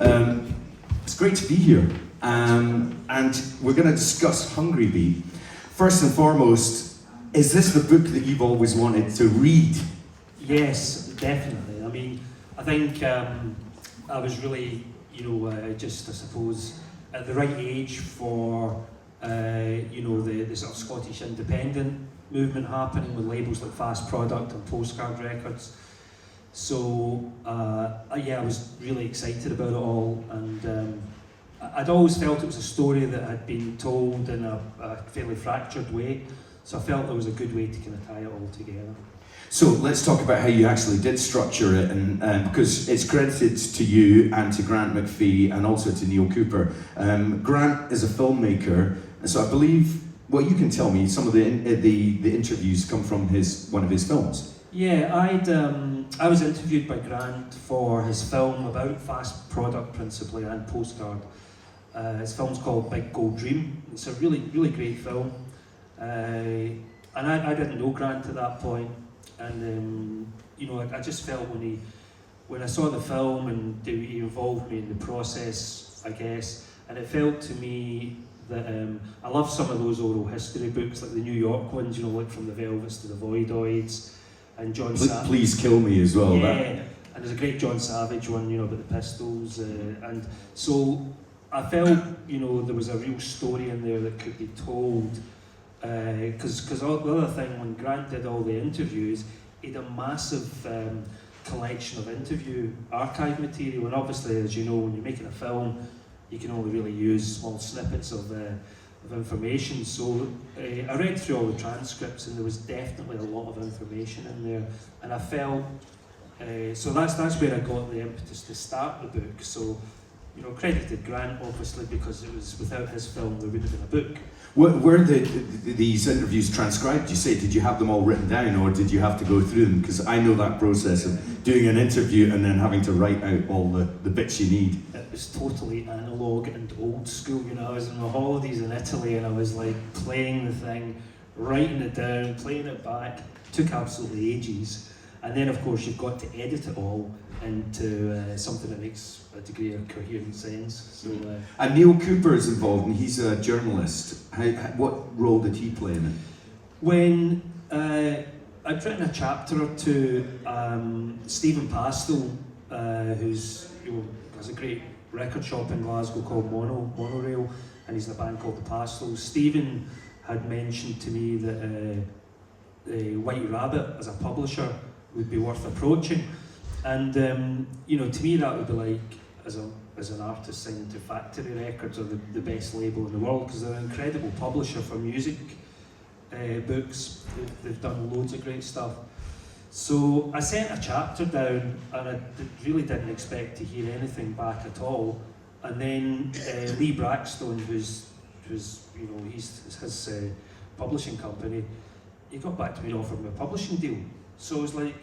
It's great to be here, and we're going to discuss Hungry Bee. First and foremost, is this the book that you've always wanted to read? Yes, definitely. I mean, I think I was really, just I suppose at the right age for, the sort of Scottish independent movement happening with labels like Fast Product and Postcard Records. So, I was really excited about it all, and I'd always felt it was a story that had been told in a fairly fractured way, so I felt there was a good way to kind of tie it all together. So let's talk about how you actually did structure it, and because it's credited to you and to Grant McPhee and also to Neil Cooper. Grant is a filmmaker, so I believe, well, you can tell me, some of the interviews come from one of his films. Yeah, I was interviewed by Grant for his film about Fast Product principally and Postcard. His film's called Big Gold Dream. It's a really, really great film. And I didn't know Grant at that point. And I just felt when I saw the film and he involved me in the process, I guess, and it felt to me that I love some of those oral history books, like the New York ones, like From the Velvets to the Voidoids, and John Savage. Please Kill Me as well. Yeah, and there's a great John Savage one, about the Pistols, and so I felt, there was a real story in there that could be told. Because the other thing, when Grant did all the interviews, he had a massive collection of interview archive material, and obviously, as you know, when you're making a film, you can only really use small snippets of information. So I read through all the transcripts, and there was definitely a lot of information in there, and I felt, so that's where I got the impetus to start the book. So, credited Grant, obviously, because it was without his film there would have been a book. Were these interviews transcribed, you say? Did you have them all written down, or did you have to go through them? Because I know that process of doing an interview and then having to write out all the bits you need. It was totally analogue and old school. I was on my holidays in Italy and I was like playing the thing, writing it down, playing it back. Took absolutely ages. And then, of course, you've got to edit it all into something that makes a degree of coherent sense. So, and Neil Cooper is involved, and he's a journalist. What role did he play in it? When I'd written a chapter or two, Stephen Pastel, who's has a great record shop in Glasgow called Monorail, and he's in a band called the Pastels. Stephen had mentioned to me that White Rabbit as a publisher would be worth approaching, and to me that would be like, as an artist signing to Factory Records, or the best label in the world, because they're an incredible publisher for music books. They've done loads of great stuff. So I sent a chapter down, and I really didn't expect to hear anything back at all. And then Lee Brackstone, who's his publishing company, he got back to me and offered me a publishing deal. So it was like,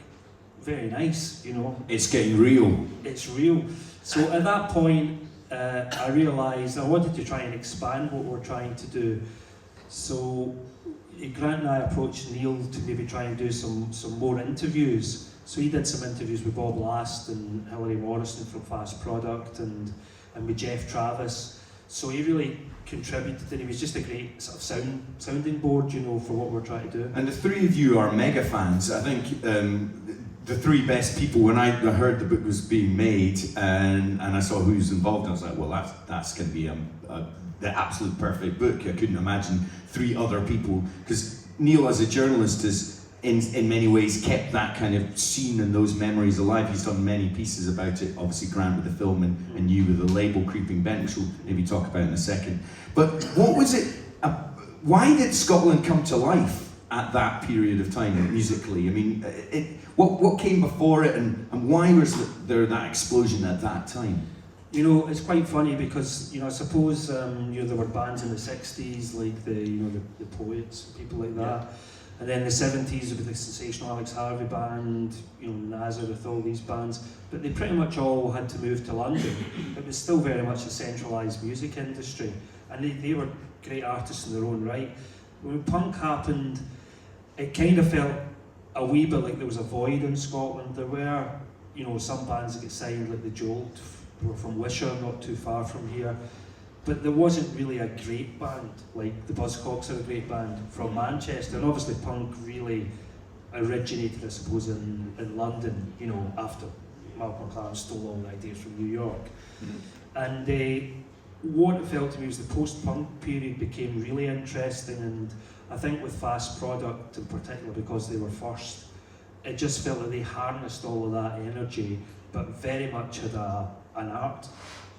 very nice, It's getting real. It's real. So at that point, I realised I wanted to try and expand what we're trying to do. So Grant and I approached Neil to maybe try and do some more interviews. So he did some interviews with Bob Last and Hilary Morrison from Fast Product, and with Jeff Travis. So he really contributed, and he was just a great sort of sounding board, for what we're trying to do. And the three of you are mega fans. I think the three best people, when I heard the book was being made and I saw who's involved, I was like, well, that's going to be the absolute perfect book. I couldn't imagine three other people, because Neil, as a journalist, has in many ways kept that kind of scene and those memories alive. He's done many pieces about it, obviously Grant with the film and you with the label Creeping Bent, which we'll maybe talk about in a second. But what was it, why did Scotland come to life at that period of time musically? I mean, what came before it, and why was there that explosion at that time? It's quite funny because, I suppose, there were bands in the 60s, like the Poets, people like that. Yeah. And then the 70s with the sensational Alex Harvey band, Nazareth, all these bands. But they pretty much all had to move to London. It was still very much a centralised music industry. And they were great artists in their own right. When punk happened, it kind of felt a wee bit like there was a void in Scotland. There were, some bands that get signed, like the Jolt were from Wishaw, not too far from here. But there wasn't really a great band, like the Buzzcocks are a great band from Manchester, and obviously punk really originated, I suppose, in London, you know, after Malcolm McLaren stole all the ideas from New York. And what it felt to me was the post-punk period became really interesting, and I think with Fast Product in particular, because they were first, it just felt that they harnessed all of that energy, but very much had an art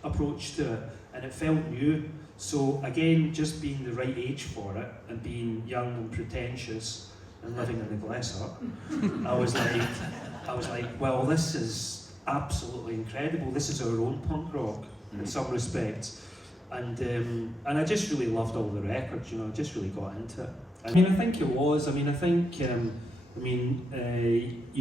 approach to it, and it felt new. So again, just being the right age for it, and being young and pretentious, and living in the Glesser, I was like, well, this is absolutely incredible. This is our own punk rock in some respects, and I just really loved all the records. You know, I just really got into it. I mean, I think it was. I mean, I think. You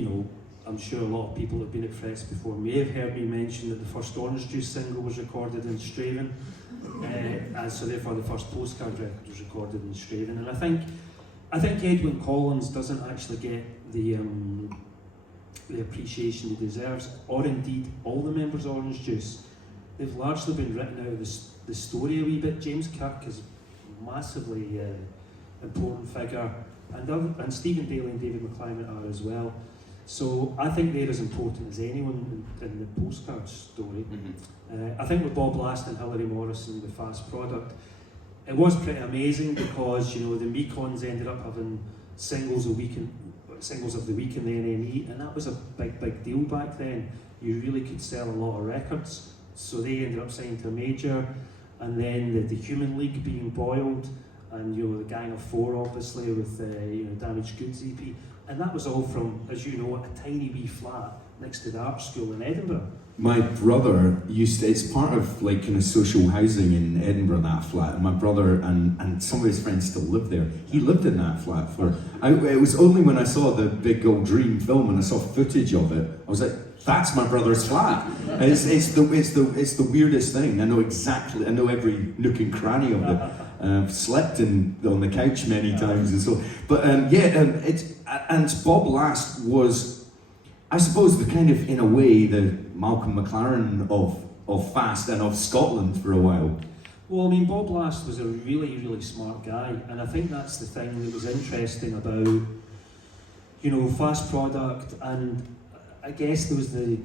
know, I'm sure a lot of people that have been at Frets before may have heard me mention that the first Orange Juice single was recorded in Strathaven, and so therefore the first Postcard record was recorded in Strathaven. And I think Edwin Collins doesn't actually get the appreciation he deserves, or indeed all the members of Orange Juice. They've largely been written out of the story a wee bit. James Kirk is massively important figure, and Stephen Daly and David McClymont are as well. So I think they're as important as anyone in the Postcard story. I think with Bob Last and Hilary Morrison, the Fast Product, it was pretty amazing because, you know, the Mekons ended up having singles of the week in the NME, and that was a big deal back then. You really could sell a lot of records, so they ended up signing to a major, and then the Human League being boiled, and you know, the Gang of Four obviously with you know, Damaged Goods EP, and that was all from, as you know, a tiny wee flat next to the art school in Edinburgh. My brother it's part of like kind of social housing in Edinburgh, that flat, and my brother and some of his friends still live there. He lived in that flat it was only when I saw the Big Gold Dream film and I saw footage of it, I was like, that's my brother's flat. It's the weirdest thing. I know every nook and cranny of it. I've slept on the couch many times and so. But and Bob Last was, I suppose, the kind of, in a way, the Malcolm McLaren of Fast and of Scotland for a while. Well, I mean, Bob Last was a really smart guy, and I think that's the thing that was interesting about, you know, Fast Product, and I guess there was the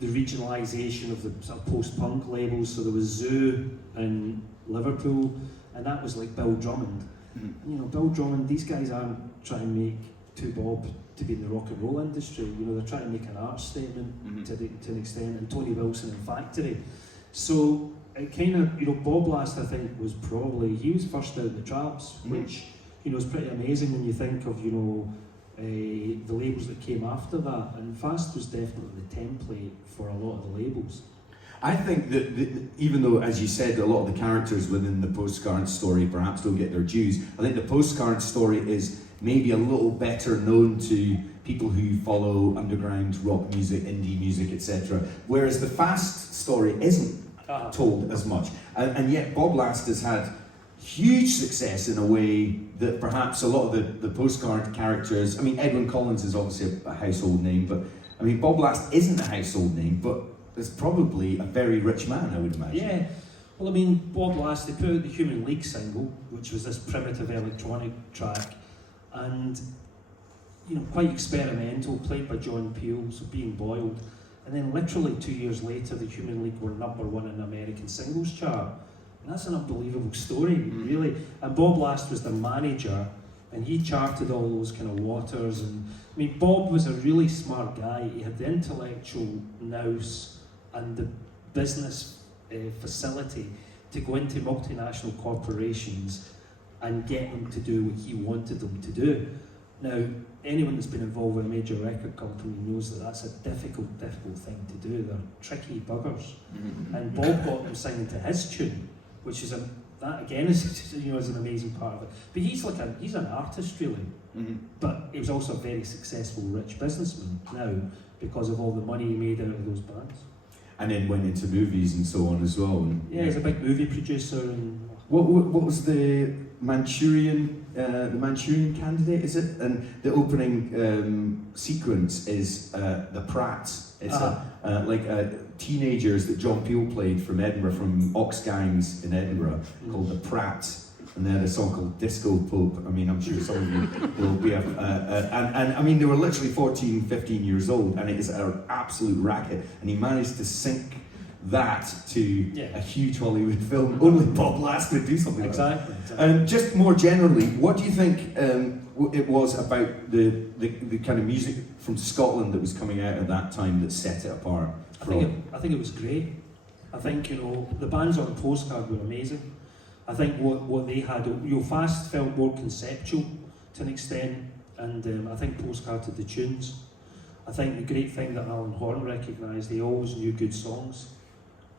regionalisation of the sort of post-punk labels. So there was Zoo in Liverpool, and that was like Bill Drummond. And, you know, Bill Drummond, these guys aren't trying to make Two Bob to be in the rock and roll industry. You know, they're trying to make an art statement to an extent, and Tony Wilson and Factory. So it kind of, you know, Bob Last, I think, he was first out of the traps, which, you know, is pretty amazing when you think of, you know, the labels that came after that, and Fast was definitely the template for a lot of the labels. I think that even though, as you said, a lot of the characters within the Postcard story perhaps don't get their dues, I think the Postcard story is maybe a little better known to people who follow underground rock music, indie music, etc. Whereas the Fast story isn't told as much. And yet Bob Last has had huge success in a way that perhaps a lot of the Postcard characters, I mean, Edwin Collins is obviously a household name, but I mean, Bob Last isn't a household name, but is probably a very rich man, I would imagine. Yeah, well, I mean, Bob Last, they put out the Human League single, which was this primitive electronic track, and, you know, quite experimental, played by John Peel, so being boiled. And then literally 2 years later, the Human League were #1 in the American singles chart. And that's an unbelievable story, really. And Bob Last was the manager, and he charted all those kind of waters. And I mean, Bob was a really smart guy. He had the intellectual nous and the business facility to go into multinational corporations and get them to do what he wanted them to do. Now, anyone that's been involved with a major record company knows that that's a difficult thing to do. They're tricky buggers. And Bob got them singing to his tune, which is that again is, you know, is an amazing part of it. But he's an artist really, but he was also a very successful rich businessman now because of all the money he made out of those bands. And then went into movies and so on as well. And, yeah, he's a big movie producer. And what was the the Manchurian Candidate, is it? And the opening sequence is the Prats. It's teenagers that John Peel played from Edinburgh, from Ox Gangs in Edinburgh, called the Prats. And they had a song called Disco Pope. I mean, I'm sure some of you will be, and I mean, they were literally 14, 15 years old, and it is an absolute racket. And he managed to sync that to a huge Hollywood film. Only Bob Lass could do something like that. Exactly. Just more generally, what do you think it was about the kind of music from Scotland that was coming out at that time that set it apart? I think it was great. I think, you know, the bands on Postcard were amazing. I think what they had, Fast felt more conceptual to an extent, and I think Postcard had the tunes. I think the great thing that Alan Horn recognised, they always knew good songs,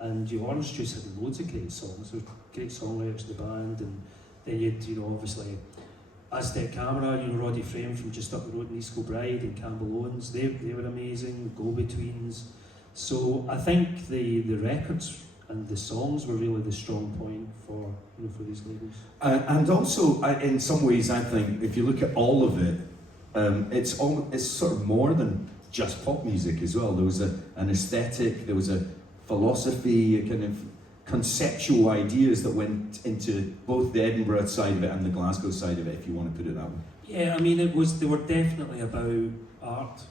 and Orange Juice had loads of great songs. There were great songwriters in the band, and then you had, you know, obviously Aztec Camera, you know, Roddy Frame from just up the road in East Kilbride, and Campbell Owens, they were amazing, Go-Betweens. So I think the records and the songs were really the strong point for these labels. And also, in some ways, I think if you look at all of it, it's sort of more than just pop music as well. There was an aesthetic, there was a philosophy, a kind of conceptual ideas that went into both the Edinburgh side of it and the Glasgow side of it, if you want to put it that way. Yeah, I mean, they were definitely about art,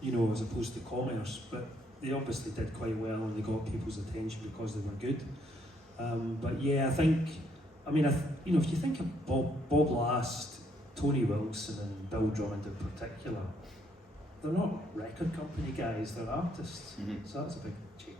you know, as opposed to commerce, but they obviously did quite well and they got people's attention because they were good. But yeah, I think, I mean, you know, if you think of Bob Last, Tony Wilson and Bill Drummond in particular, they're not record company guys, they're artists. Mm-hmm. So that's a big change.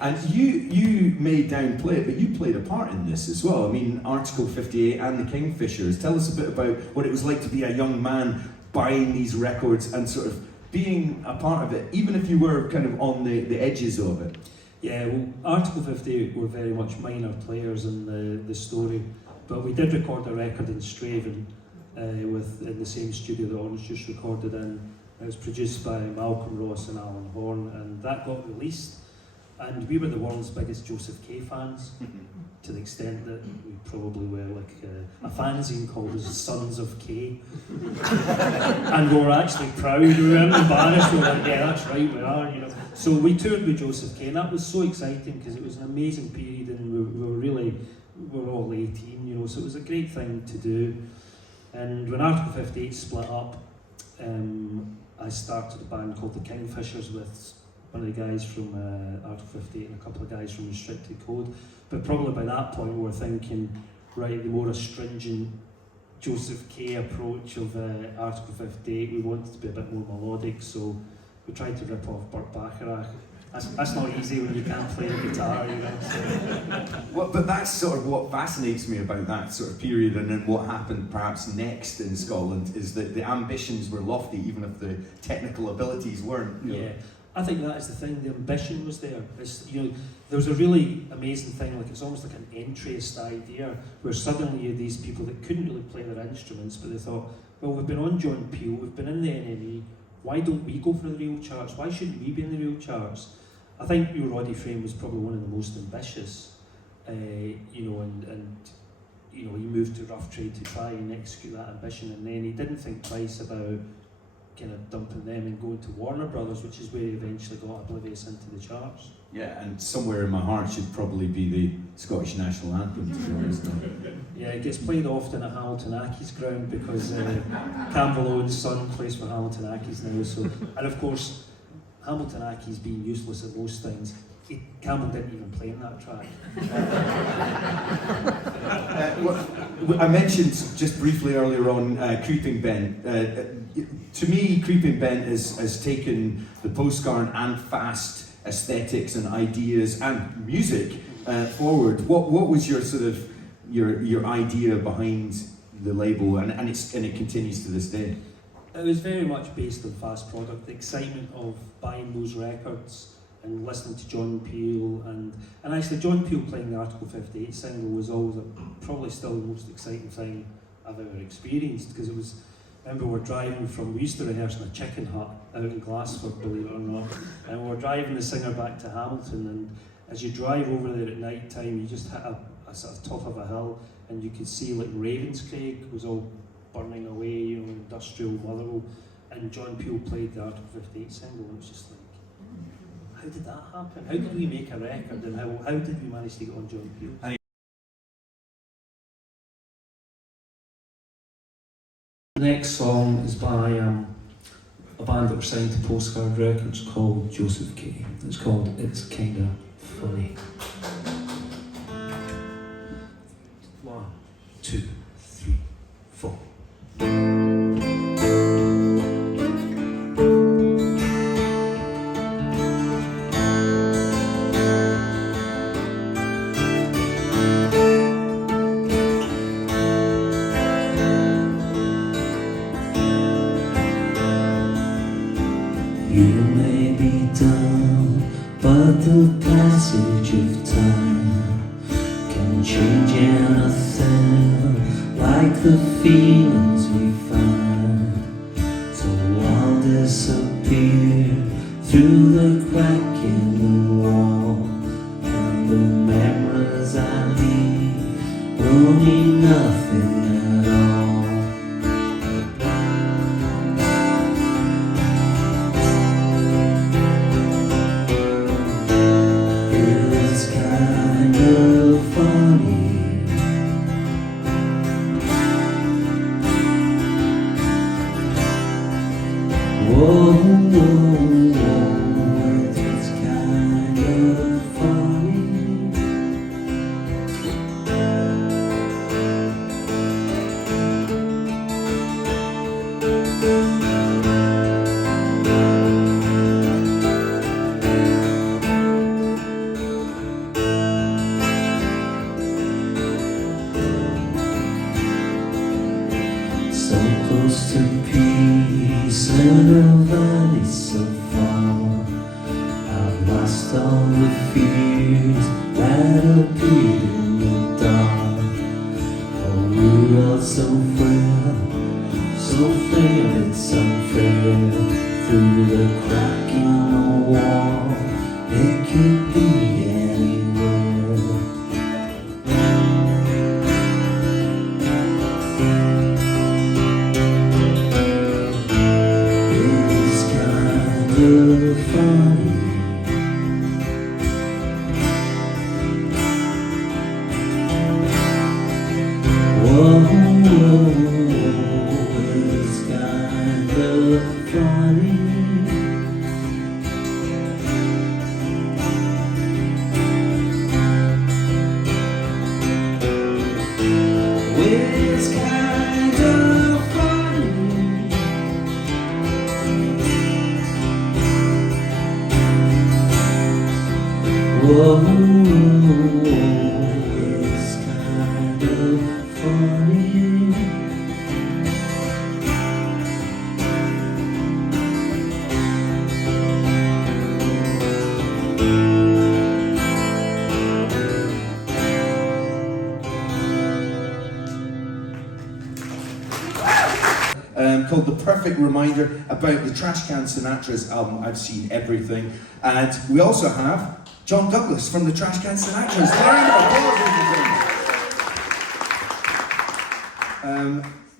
And you may downplay it, but you played a part in this as well. I mean, Article 58 and the Kingfishers. Tell us a bit about what it was like to be a young man buying these records and sort of being a part of it, even if you were kind of on the edges of it. Yeah, well, Article 58 were very much minor players in the story, but we did record a record in Strathaven in the same studio that Orange Juice recorded in. It was produced by Malcolm Ross and Alan Horn, and that got released. And we were the world's biggest Joseph K fans, to the extent that we probably were like a fanzine called the Sons of K. And we were actually proud, we weren't embarrassed, we were like, yeah, that's right, we are, you know. So we toured with Joseph K, and that was so exciting because it was an amazing period, and we were all 18, you know, so it was a great thing to do. And when Article 58 split up, I started a band called the Kingfishers with one of the guys from Article 58 and a couple of guys from Restricted Code. But probably by that point we were thinking, right, the more astringent Joseph K approach of Article 58, we wanted to be a bit more melodic, so we tried to rip off Burt Bacharach. That's not easy when you can't play the guitar, you know. So. Well, but that's sort of what fascinates me about that sort of period, and then what happened perhaps next in Scotland is that the ambitions were lofty, even if the technical abilities weren't. You know. Yeah, I think that is the thing. The ambition was there. You know, there was a really amazing thing. Like it's almost like an entryist idea, where suddenly you had these people that couldn't really play their instruments, but they thought, well, we've been on John Peel, we've been in the NME. Why don't we go for the real charts? Why shouldn't we be in the real charts? I think Roddy Frame was probably one of the most ambitious, you know, and you know, he moved to Rough Trade to try and execute that ambition, and then he didn't think twice about kind of dumping them and going to Warner Brothers, which is where he eventually got Oblivious into the charts. Yeah, and Somewhere in My Heart should probably be the Scottish national anthem, to be honest. Yeah, it gets played often at Hamilton Accies ground because Campbell Owens' son plays for Hamilton Accies now. So, and of course, Hamilton Accies being useless at most things, Campbell didn't even play in that track. I mentioned just briefly earlier on Creeping Ben. To me, Creeping Ben has taken the Postcard and Fast aesthetics and ideas and music forward. What was your sort of your idea behind the label, and it continues to this day? It was very much based on Fast product, the excitement of buying those records and listening to John Peel, and actually John Peel playing the Article 58 single was always probably still the most exciting thing I've ever experienced, because it was, remember we used to rehearse in a chicken hut out in Glassford, believe it or not, and we were driving the singer back to Hamilton, and as you drive over there at night time, you just hit a sort of top of a hill, and you could see like Ravenscraig was all burning away, you know, industrial Motherwell, and John Peel played the Article 58 single, and it was just like, how did that happen? How did we make a record, and how did we manage to get on John Peel? The next song is by a band that were signed to Postcard Records called Joseph K. It's called It's Kinda Funny. 1, 2, 3, 4. You may be dumb, but the passage of time can change anything, like the feelings we find. So I'll disappear through the crack in the wall, and the memories I leave will mean nothing at all. Called The Perfect Reminder, about the Trashcan Sinatra's album I've Seen Everything. And we also have John Douglas from the Trashcan Sinatra's.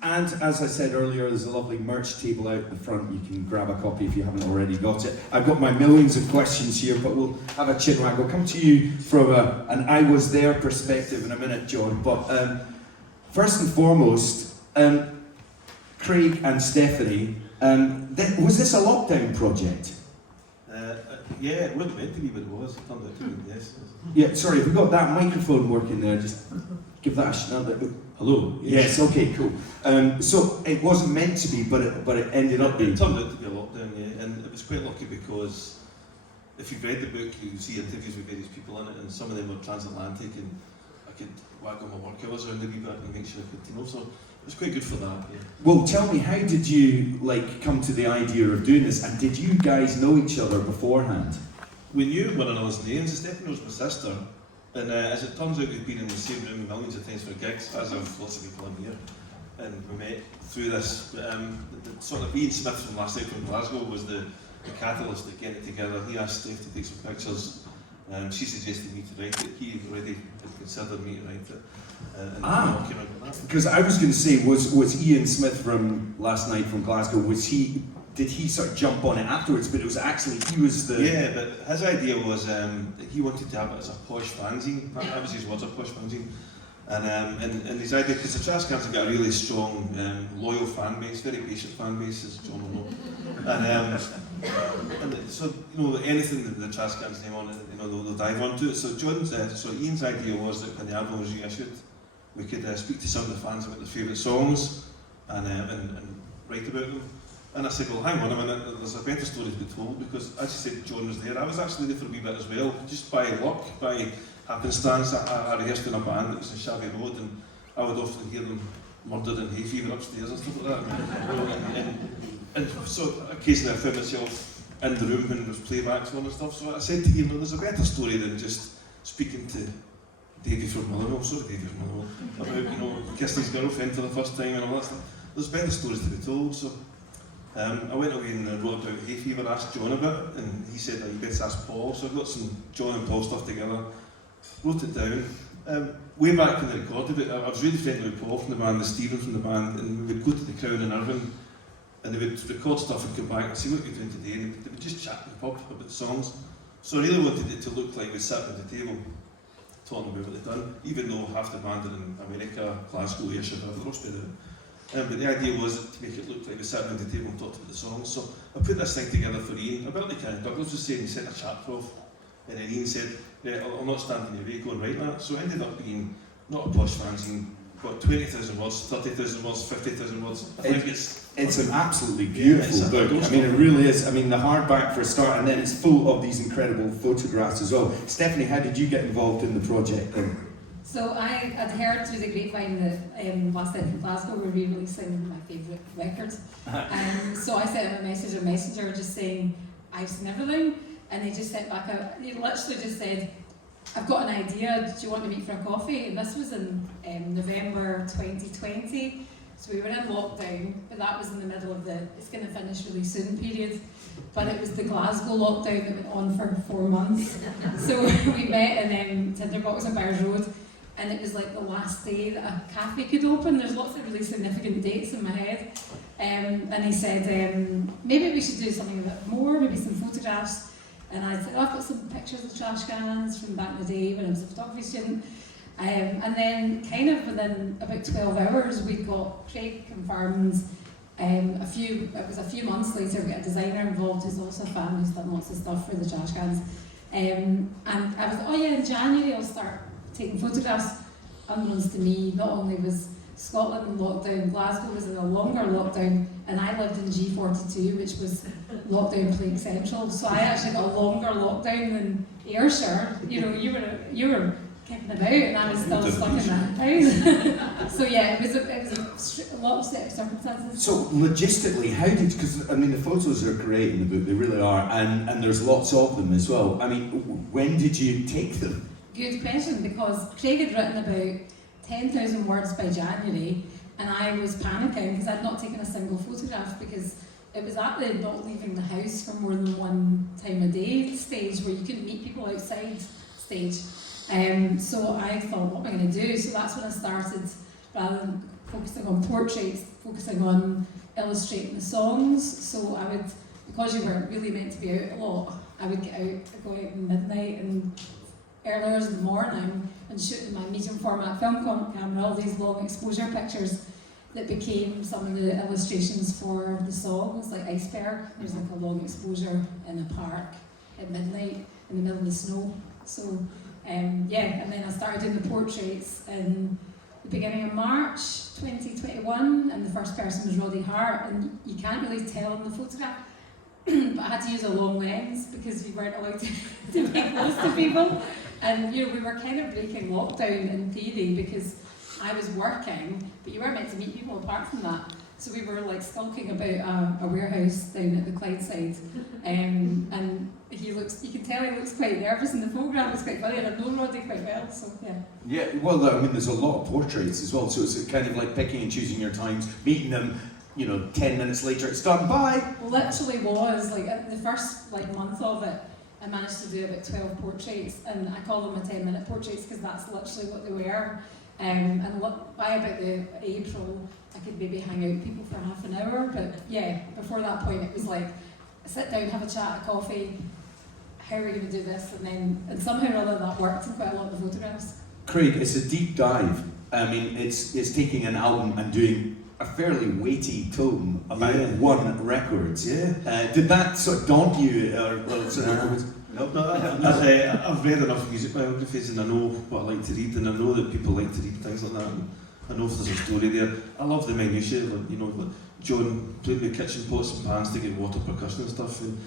And as I said earlier, there's a lovely merch table out the front. You can grab a copy if you haven't already got it. I've got my millions of questions here, but we'll have a chin wag. I'll come to you from an I was there perspective in a minute, John. But first and foremost, Craig and Stephanie, was this a lockdown project? Yeah, it wasn't meant to be, but it was. It turned out to be, yes. Yeah, sorry, have we got that microphone working there? Just give that a shot. Hello? Yes, okay, cool. So it wasn't meant to be, but it ended up being. It turned out to be a lockdown, yeah, and it was quite lucky because if you've read the book, you see interviews with various people in it, and some of them were transatlantic, and I could wag on my work hours around a wee bit and make sure I could, you know, so it was quite good for that, yeah. Well, tell me, how did you come to the idea of doing this, and did you guys know each other beforehand? We knew one another's names. Stephanie was my sister, and as it turns out, we've been in the same room millions of times for gigs, as have lots of people in here. And we met through this. The sort of Ian Smith from last night from Glasgow was the catalyst that getting it together. He asked Steph to take some pictures, She suggested me to write it. He already had considered me to write it. And working on that. Because I was going to say, was Ian Smith from last night from Glasgow? Did he sort of jump on it afterwards? But it was actually he was the But his idea was he wanted to have it as a posh fanzine. That was his words, a posh fanzine. And his idea, because the Trash Cans have got a really strong, loyal fan base, very patient fan base, as John will know. And so, anything that the Trash Cans name on, they'll dive onto it. So Ian's idea was that when the album was reissued, we could speak to some of the fans about their favourite songs and write about them. And I said, well, hang on a minute, there's a better story to be told, because as you said, John was there. I was actually there for a wee bit as well, just by luck, by happenstance. I rehearsed in a band that was in Shabby Road, and I would often hear them murdered in hay fever upstairs and stuff like that. And so occasionally I found myself in the room when there was playbacks on and stuff. So I said to Ian, there's a better story than just speaking to Davey from Motherwell, about kissing his girlfriend for the first time and all that stuff. There's better stories to be told. So I went away and wrote about hay fever, asked John about it, and he said, you best ask Paul. So I got some John and Paul stuff together, wrote it down. Way back when they recorded it, I was really friendly with Paul from the band, the Stephen from the band, and we would go to the Crown in Irvine, and they would record stuff and come back and see what we're doing today, and they would just chat in the pub about the songs. So I really wanted it to look like we sat at the table talking about what they'd done, even though half the band are in America, Glasgow, Ayrshire, they're all spread out. But the idea was to make it look like we sat around the table and talked about the songs. So I put this thing together for Ian, about the kind of Douglas was saying, he sent a chapter off, and then Ian said, I'll not stand in your way, go and write that. So it ended up being not a posh fanzine, got 20,000 words, 30,000 words, 50,000 words. I think it's an absolutely beautiful book. I mean, it really is. I mean, the hardback for a start, and then it's full of these incredible photographs as well. Stephanie, how did you get involved in the project then? So I had heard through the grapevine that last night in Glasgow were re-releasing my favourite record. So I sent him a message on Messenger just saying, I've seen everything. And he just sent back out, he literally just said, I've got an idea, do you want to meet for a coffee? And this was in November 2020. So we were in lockdown, but that was in the middle of the it's going to finish really soon period. But it was the Glasgow lockdown that went on for 4 months. So we met in Tinderbox on Byres Road. And it was like the last day that a cafe could open. There's lots of really significant dates in my head. And he said, maybe we should do something a bit more, maybe some photographs. And I said, I've got some pictures of trash cans from back in the day when I was a photography student. And then kind of within about 12 hours, we got Craig confirmed. It was a few months later, we got a designer involved who's also a fan who's done lots of stuff for the trash cans. And I was like, oh yeah, in January I'll start taking photographs. Unbeknownst to me, not only was Scotland in lockdown, Glasgow was in a longer lockdown, and I lived in G42, which was lockdown Plague Central. So I actually got a longer lockdown than Ayrshire. You were kicking about, and I was still stuck in that town. So yeah, it was a lot of set of circumstances. So logistically, how did, because I mean the photos are great in the book, they really are, and there's lots of them as well. I mean, when did you take them? Good question, because Craig had written about 10,000 words by January, and I was panicking because I'd not taken a single photograph, because it was at the not leaving the house for more than one time a day stage where you couldn't meet people outside stage. So I thought, what am I going to do? So that's when I started, rather than focusing on portraits, focusing on illustrating the songs. So I would, because you weren't really meant to be out a lot, I would go out at midnight and early hours in the morning and shoot my medium format film camera, all these long exposure pictures that became some of the illustrations for the songs, like Iceberg. There's like a long exposure in a park at midnight in the middle of the snow. So and then I started doing the portraits in the beginning of March 2021, and the first person was Roddy Hart, and you can't really tell in the photograph, but I had to use a long lens because you weren't allowed to be close to people. And we were kind of breaking lockdown in theory because I was working, but you weren't meant to meet people apart from that. So we were like skulking about a warehouse down at the Clydeside, and you can tell he looks quite nervous in the photograph. It's quite funny, and I've known Roddy quite well, so yeah. Yeah, well, I mean, there's a lot of portraits as well, so it's kind of like picking and choosing your times, meeting them, 10 minutes later, it's done, bye! Literally was, like, the first month of it, I managed to do about 12 portraits, and I call them 10-minute portraits because that's literally what they were. And by about the April, I could maybe hang out with people for half an hour, but yeah, before that point it was like, sit down, have a chat, a coffee, how are we going to do this? And somehow or other that worked in quite a lot of the photographs. Craig, it's a deep dive. I mean, it's taking an album and doing a fairly weighty tome about one record. Yeah. Did that sort of daunt you? No. I've read enough music biographies and I know what I like to read, and I know that people like to read things like that. And I know if there's a story there. I love the minutiae, like, you know, like John playing with kitchen pots and pans to get water percussion and stuff. And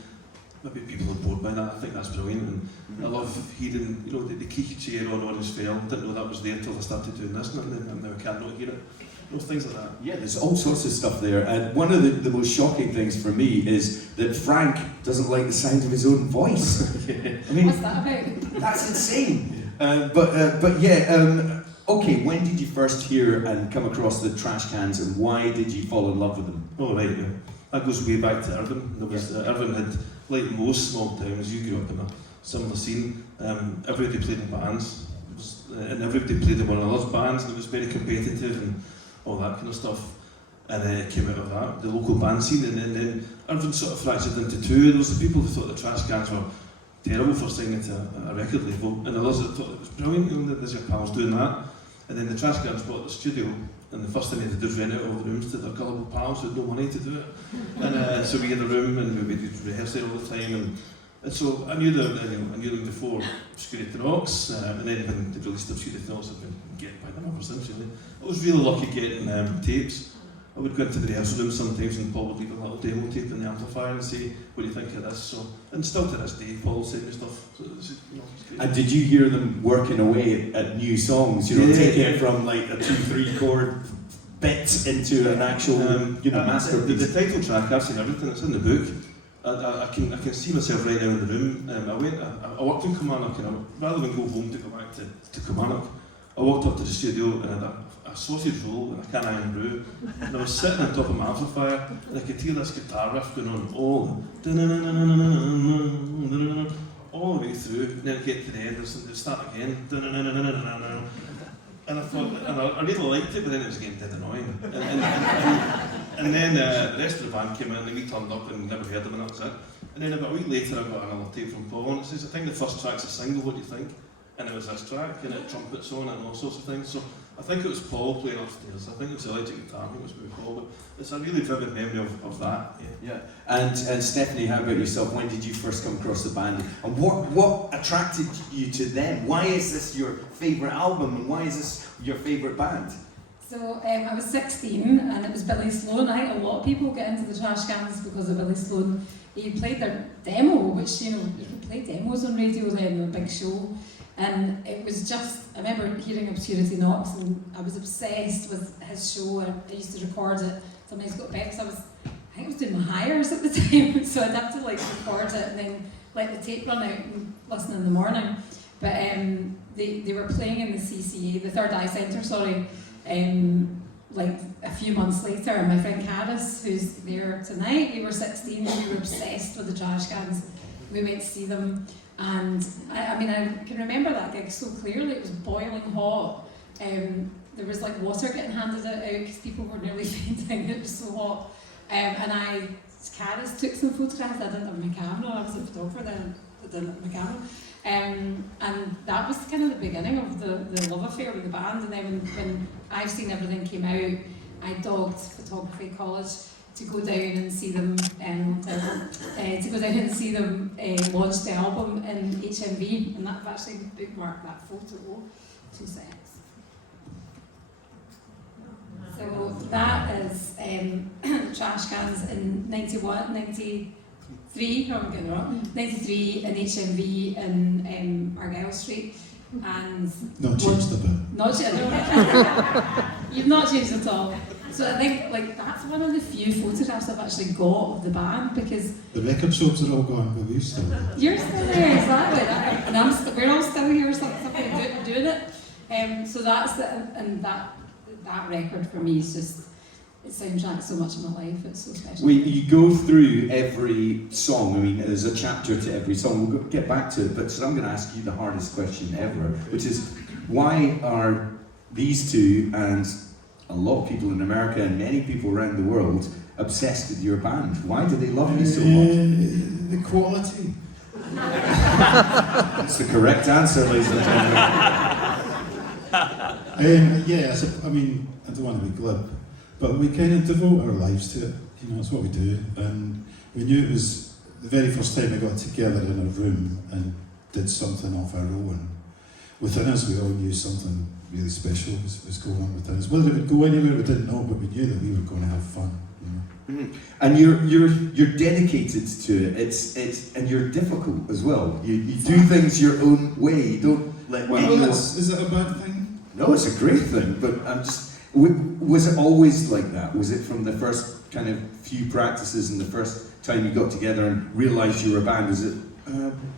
maybe people are bored by that. I think that's brilliant. And I love hearing, you know, the key chair on Orange Fell. Didn't know that was there till I started doing this, and now I can't not hear it. Those things like that. Yeah, there's all sorts of stuff there. And one of the most shocking things for me is that Frank doesn't like the sound of his own voice. I mean, What's that about? that's insane. But yeah, okay, when did you first hear and come across the Trash Cans, and why did you fall in love with them? Oh, right, yeah. That goes way back to Irvine. There was, Irvine had, like most small towns, you grew up in a similar scene, everybody played in bands, and everybody played in one another's bands, and it was very competitive and all that kind of stuff. And then it came out of that, the local band scene, and then Irvine sort of fractured into two. There was the people who thought the Trash Cans were terrible for singing to a record label, and others that thought it was brilliant, you know, there's your pals doing that. And then the Trash Cans bought the studio, and the first thing they did was rent out all the rooms to their gullible pals who had no money to do it. And so we had a room, and we would rehearse there all the time. And so I knew them, I knew them before Scurry Rocks, and then when they released their Scurry Rocks, I've been getting by them ever since, really. I was really lucky getting tapes. I would go into the rehearsal room sometimes, and Paul would leave a little demo tape in the amplifier and say, what do you think of this? So, and still to this day, Paul sent me stuff. So it's great. And did you hear them working away at new songs? You know, taking it from like a 2-3 chord bit into an actual, masterpiece. The title track, I've seen everything. It's in the book. I can see myself right now in the room. I worked in Kilmarnock, and rather than go home to go back to Kilmarnock, I walked up to the studio and I had a sausage roll and a can of iron brew, and I was sitting on top of my amplifier, and I could hear this guitar riff going on all the way through, and then I get to the end, and it start again, and I thought, and I really liked it, but then it was getting dead annoying. And then the rest of the band came in, and we turned up and never heard them, and that was it. And then about a week later, I got another tape from Paul, and it says, I think the first track's a single, what do you think? And it was this track, and it trumpets on it and all sorts of things. So I think it was Paul playing upstairs. I think it was the electric guitar, I think it was maybe Paul, but it's a really vivid memory of that. Yeah. And Stephanie, how about yourself? When did you first come across the band? And what attracted you to them? Why is this your favourite album, and why is this your favourite band? So I was 16 and it was Billy Sloan. I had a lot of people get into the Trash Cans because of Billy Sloan. He played their demo, which, you know, you can play demos on radio then, a big show. And it was just, I remember hearing Obscurity Knocks, and I was obsessed with his show. I used to record it. Sometimes got back, because I think I was doing my hires at the time, so I'd have to like record it and then let the tape run out and listen in the morning. But they were playing in the CCA, the Third Eye Centre, sorry, like a few months later. And my friend Caris, who's there tonight, we were 16 and we were obsessed with the Trash Cans. We went to see them. And I can remember that gig so clearly. It was boiling hot. There was like water getting handed out because people were nearly fainting. It was so hot. And Caris took some photographs. I didn't have my camera. I was a photographer then. I didn't have my camera. And that was kind of the beginning of the love affair with the band. And then when I've Seen Everything came out, I dogged photography college to go down and see them, and launch the album in HMV, and I've actually bookmarked that photo. 2 seconds. So that is Trash Cans in 91, 93, I'm getting it wrong, 93 in HMV in Argyle Street. And not changed a bit. Not changed. You've not changed at all. So I think like that's one of the few photographs I've actually got of the band, because the record shops are all gone, but we're still there. You're still there, exactly. And we're all still here, something doing it. So that's that record for me is just soundtrack so much of my life. It's so special. You go through every song. I mean, there's a chapter to every song. We'll get back to it, but so I'm going to ask you the hardest question ever, which is, why are these two and a lot of people in America and many people around the world obsessed with your band? Why do they love you so much? The quality. That's the correct answer, ladies and gentlemen. Yes, I mean, I don't want to be glib, but we kind of devote our lives to it. You know, it's what we do. And we knew it was the very first time we got together in a room and did something of our own. Within us, we all knew something really special was going on within us. Whether it would go anywhere, we didn't know, but we knew that we were going to have fun. You know? And you're dedicated to it. And you're difficult as well. You do things your own way. You don't let anyone. Is that a bad thing? No, it's a great thing. But I'm just. Was it always like that? Was it from the first kind of few practices and the first time you got together and realised you were a band? Was it?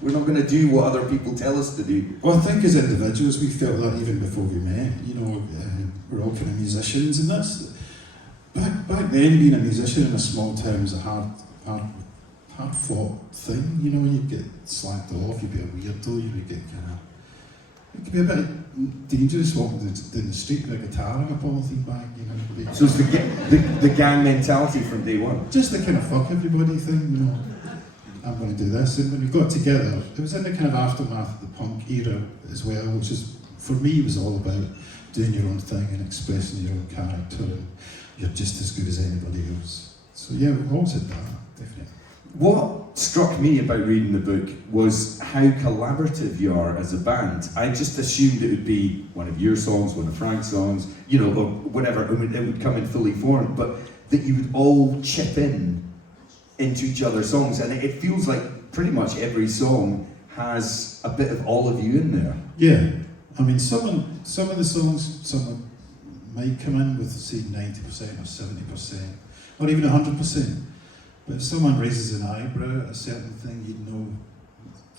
We're not going to do what other people tell us to do. Well, I think as individuals, we felt that even before we met. You know, we're all kind of musicians, and that's back then. Being a musician in a small town was a hard fought thing. You know, when you get slacked off, you'd be a weirdo. You would get it could be a bit dangerous walking down the street with a guitar and a polythene bag. You know, so it's the gang mentality from day one. Just the kind of fuck everybody thing. You know. I'm going to do this, and when we got together, it was in the kind of aftermath of the punk era as well, which is, for me, was all about doing your own thing and expressing your own character, and you're just as good as anybody else. So yeah, we've always had that, definitely. What struck me about reading the book was how collaborative you are as a band. I just assumed it would be one of your songs, one of Frank's songs, you know, or whatever, it would come in fully formed, but that you would all chip into each other's songs, and it feels like pretty much every song has a bit of all of you in there. Yeah, I mean, some of the songs, someone might come in with, say, 90% or 70%, or even 100%. But if someone raises an eyebrow at a certain thing, you'd know,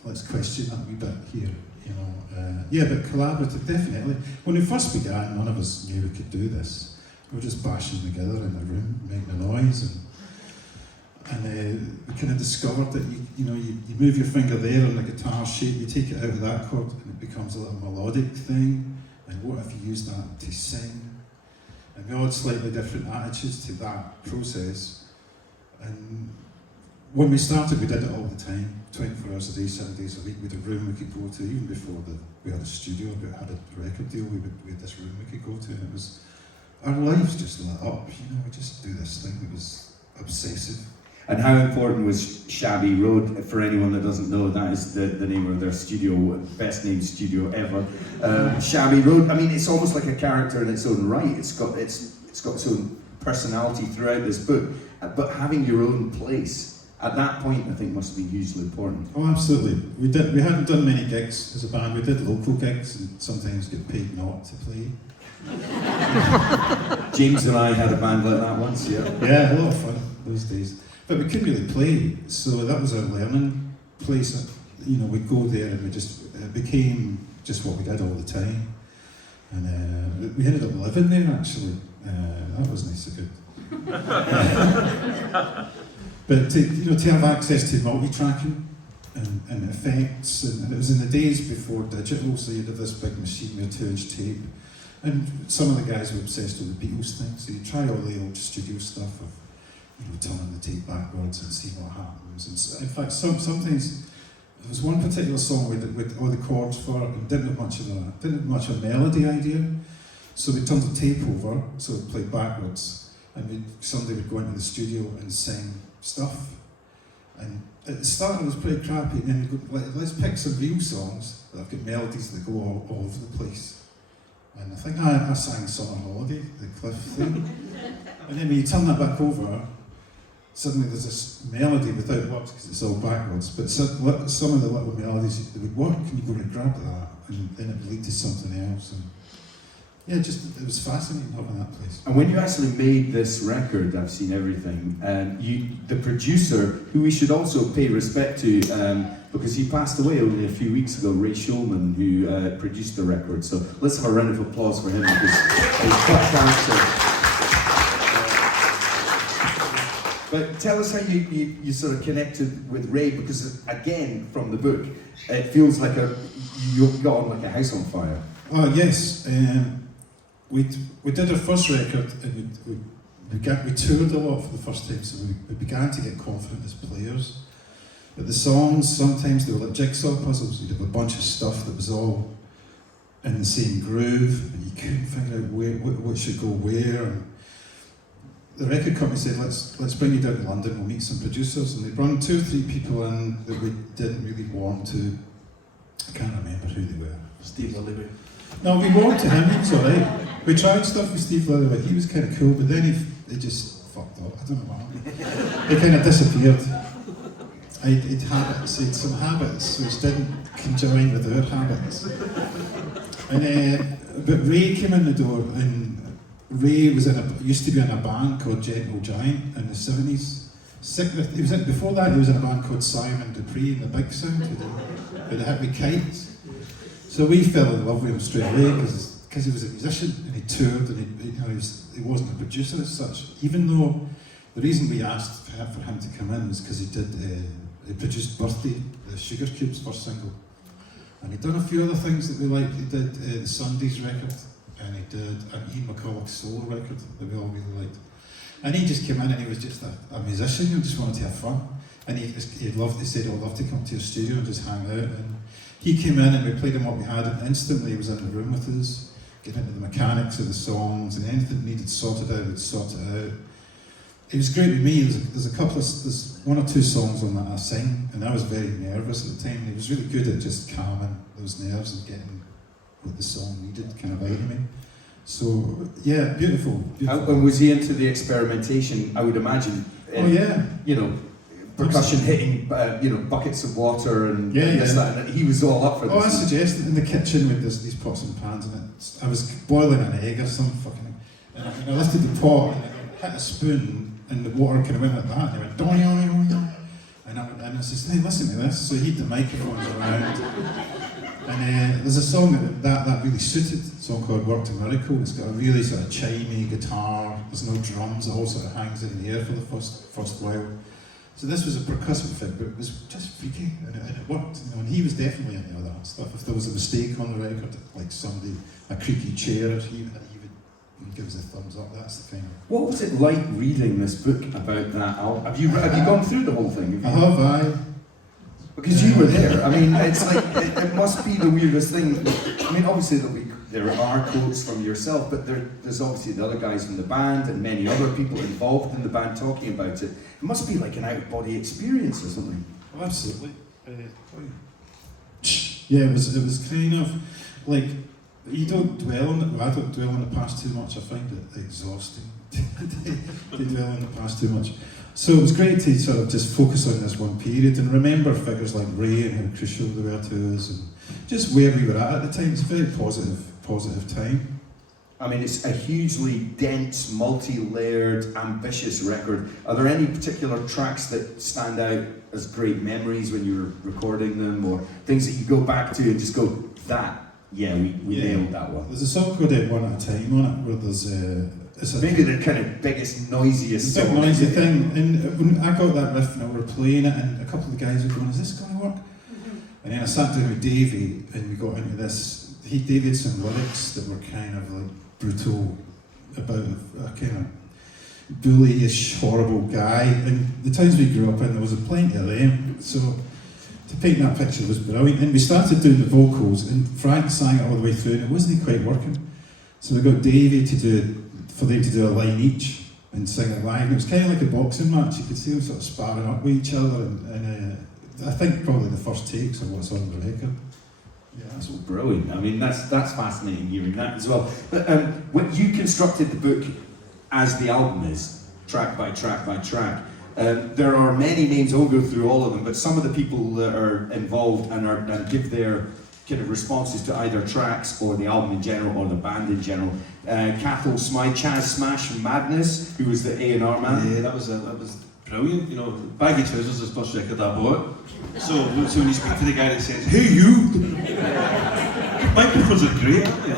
let's question that wee bit here, you know. Yeah, but collaborative, definitely. When we first began, none of us knew we could do this. We were just bashing together in a room, making a noise, and we kind of discovered that you move your finger there on the guitar shape, you take it out of that chord and it becomes a little melodic thing, and what if you use that to sing? And we all had slightly different attitudes to that process, and when we started we did it all the time, 24 hours a day, 7 days a week. We had a room we could go to, even before we had a studio, we had a record deal, we had this room we could go to, and it was, our lives just lit up, you know, we just do this thing that was obsessive. And how important was Shabby Road? For anyone that doesn't know, that is the name of their studio, best named studio ever. Shabby Road. I mean, it's almost like a character in its own right. It's got its own personality throughout this book. But having your own place at that point, I think, must be hugely important. Oh, absolutely. We hadn't done many gigs as a band. We did local gigs and sometimes get paid not to play. James and I had a band like that once. Yeah. Yeah, a lot of fun those days. But we couldn't really play, so that was our learning place. You know, we'd go there and it became just what we did all the time. And we ended up living there, actually. That was nice and good. But to have access to multi-tracking and effects, and it was in the days before digital, so you'd have this big machine with a 2-inch tape. And some of the guys were obsessed with the Beatles thing, so you try all the old studio stuff of, turning the tape backwards and see what happens. And so, in fact, sometimes there was one particular song with all the chords for it and didn't have much of a melody idea. So we turned the tape over, so it played backwards, and somebody would go into the studio and sing stuff. And at the start it was pretty crappy, and then we'd go, let's pick some real songs that have got melodies that go all over the place. And I think I sang Summer Holiday, the Cliff thing. And then when you turn that back over, suddenly there's this melody without words because it's all backwards, but some of the little melodies that would work, and you go and grab that, and then it would lead to something else. And yeah, it was fascinating having that place. And when you actually made this record, I've Seen Everything, the producer, who we should also pay respect to, because he passed away only a few weeks ago, Ray Shulman, who produced the record. So let's have a round of applause for him, because he's quite a character. But tell us how you sort of connected with Ray, because again, from the book, it feels like you got on like a house on fire. Oh yes, we did our first record, and we toured a lot for the first time, so we began to get confident as players. But the songs, sometimes they were like jigsaw puzzles. You'd have a bunch of stuff that was all in the same groove, but you couldn't figure out what should go where. And the record company said, let's bring you down to London, we'll meet some producers, and they brought 2 or 3 people in that we didn't really warm to. I can't remember who they were. Steve Lillyway. No, we warmed to him, he was alright. We tried stuff with Steve Lillyway, he was kind of cool, but then he just fucked up, I don't know why. He kind of disappeared. He'd some habits which didn't conjoin with our habits. And but Ray came in the door, and Ray used to be in a band called Gentle Giant in the 70s. Before that, he was in a band called Simon Dupree and the Big Sound, with the hit with Kites. So we fell in love with him straight away because he was a musician and he toured, and he wasn't a producer as such. Even though the reason we asked for him to come in was because he produced Birthday, the Sugar Cube's first single. And he'd done a few other things that we liked. He did the Sundays record, and he did an Ian McCulloch's solo record that we all really liked. And he just came in and he was just a musician who just wanted to have fun. And he said he'd love to come to your studio and just hang out. And he came in and we played him what we had, and instantly he was in the room with us, getting into the mechanics of the songs, and anything needed sorted out, we'd sort it out. It was great with me. There's 1 or 2 songs on that I sing, and I was very nervous at the time. He was really good at just calming those nerves and getting what the song needed kind of out of me. So yeah, beautiful. And was he into the experimentation? I would imagine. Oh yeah. Percussion hitting, buckets of water and yeah, this, that, and he was all up for this. Oh, I suggested in the kitchen with these pots and pans, and I was boiling an egg or some fucking, and I lifted the pot and I hit a spoon, and the water kind of went like that, and it went doing, and I said, hey, listen to this. So he had the microphones around, and there's a song that really suited, a song called Worked a Miracle. It's got a really sort of chimey guitar, there's no drums, it all sort of hangs in the air for the first while. So this was a percussive thing, but it was just freaky, and it worked. And he was definitely into all that stuff. If there was a mistake on the record, like a creaky chair, he would give us a thumbs up. That's the kind of. What was it like reading this book about that album? Have you gone through the whole thing? I. Because you were there. I mean, it's like it must be the weirdest thing. I mean, obviously there are quotes from yourself, but there's obviously the other guys from the band and many other people involved in the band talking about it. It must be like an out-of-body experience or something. Oh, absolutely. Yeah, it was kind of like you don't dwell on it. Well, I don't dwell on the past too much. I find it exhausting to dwell on the past too much. So it was great to sort of just focus on this one period and remember figures like Ray and how crucial they were to us, and just where we were at the time. It's a very positive time. I mean, it's a hugely dense, multi-layered, ambitious record. Are there any particular tracks that stand out as great memories when you were recording them, or things that you go back to and just go, we nailed that one? There's a song called One at a Time on it, where there's it's maybe the kind of biggest, noisiest big song. noisy thing. And when I got that riff and we were playing it, and a couple of the guys were going, is this going to work? And then I sat down with Davey and we got into this. Davey had some lyrics that were kind of like brutal, about a kind of bullyish, horrible guy. And the towns we grew up in, there was plenty of them. So to paint that picture was brilliant. And we started doing the vocals, and Frank sang it all the way through, and it wasn't quite working. So we got Davey for them to do a line each and sing it live. And it was kind of like a boxing match. You could see them sort of sparring up with each other, and I think probably the first takes of what's on the record. Yeah, that's all brilliant. I mean, that's fascinating hearing that as well. But when you constructed the book as the album is, track by track by track, there are many names. I won't go through all of them, but some of the people that are involved and give their kind of responses to either tracks or the album in general or the band in general. Cathal Smythe, Chaz Smash from Madness, who was the A&R man. Yeah, that was brilliant. You know, Baggy Trousers is the first record I bought. So when you speak to the guy that says, "Hey you," microphones are great, aren't they?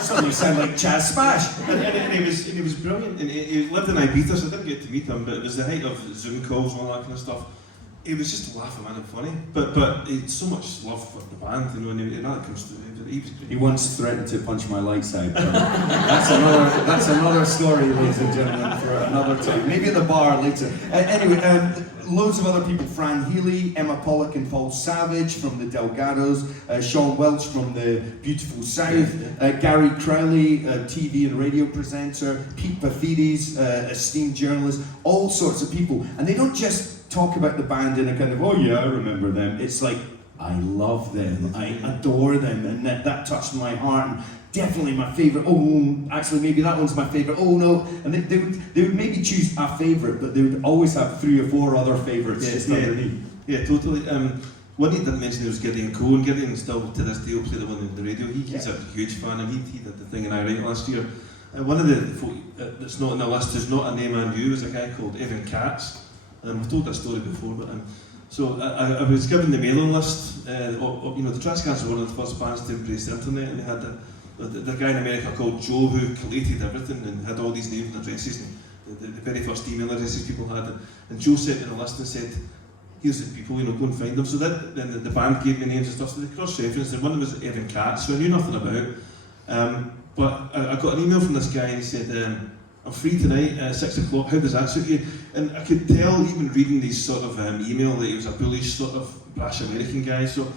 Suddenly sound like Chaz Smash. And he was brilliant. And he lived in Ibiza, so I didn't get to meet him, but it was the height of Zoom calls and all that kind of stuff. He was just a laughing man and funny, but he had so much love for the band, you know, and it comes through. He was great. He once threatened to punch my lights out. That's another story, ladies and gentlemen, for another time. Maybe at the bar later. Anyway, loads of other people: Fran Healy, Emma Pollock and Paul Savage from the Delgados, Sean Welch from the Beautiful South, Gary Crowley, TV and radio presenter, Pete Paphides, esteemed journalist, all sorts of people. And they don't just talk about the band in a kind of, oh yeah, I remember them. It's like, I love them, I adore them, and that touched my heart. And definitely my favourite. Oh, actually, maybe that one's my favourite. Oh no, and they would maybe choose a favourite, but they would always have 3 or 4 other favourites just underneath. Yeah, totally. One he didn't mention was Gideon Cole, and Gideon still to this day will play the one on the radio. He's a huge fan, and he did the thing in Iraq last year. One of the folk that's not on the list, who's not a name I knew, is a guy called Evan Katz. I've told that story before, but so I was given the mailing list. You know, the Trashcans were one of the first bands to embrace the internet, and they had the guy in America called Joe who collated everything and had all these names and addresses, and the very first email addresses people had. And Joe sent me the list and said, here's the people, you know, go and find them. So then the band gave me names and stuff, so they cross-referenced, and one of them was Evan Katz, so I knew nothing about. But I got an email from this guy, and he said, I'm free tonight at 6 o'clock, how does that suit you? And I could tell, even reading these sort of email, that he was a bullish sort of brash American guy. So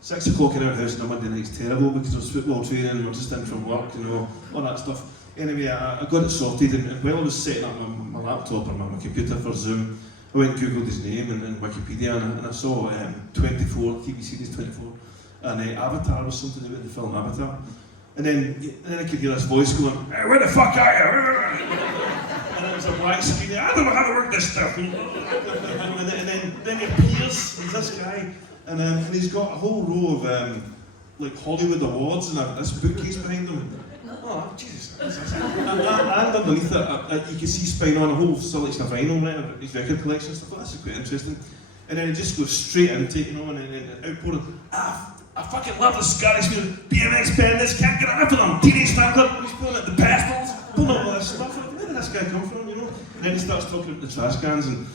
6 o'clock in our house on a Monday night's terrible because there was football training, we're just in from work, you know, all that stuff. Anyway, I got it sorted, and while I was setting up my laptop or my computer for Zoom, I went and googled his name and Wikipedia, and I saw 24, TV series 24, and Avatar was something to do with the film Avatar. And then I could hear this voice going, hey, where the fuck are you? And it was a black screen. I don't know how to work this stuff. And then he appears, he's this guy, and he's got a whole row of like Hollywood awards and this bookcase behind him. Oh, Jesus. And underneath it, you can see spine on a whole selection of vinyl, right, his record collection and stuff. Well, that's quite interesting. And then it just goes straight into it, you know, and then outpouring, I fucking love the Scottish music, BMX bandits, can't get enough of them, Teenage Fan Club, he's pulling at the Pastels, pulling all this stuff. Where did this guy come from, you know? And then he starts talking about the trash cans, and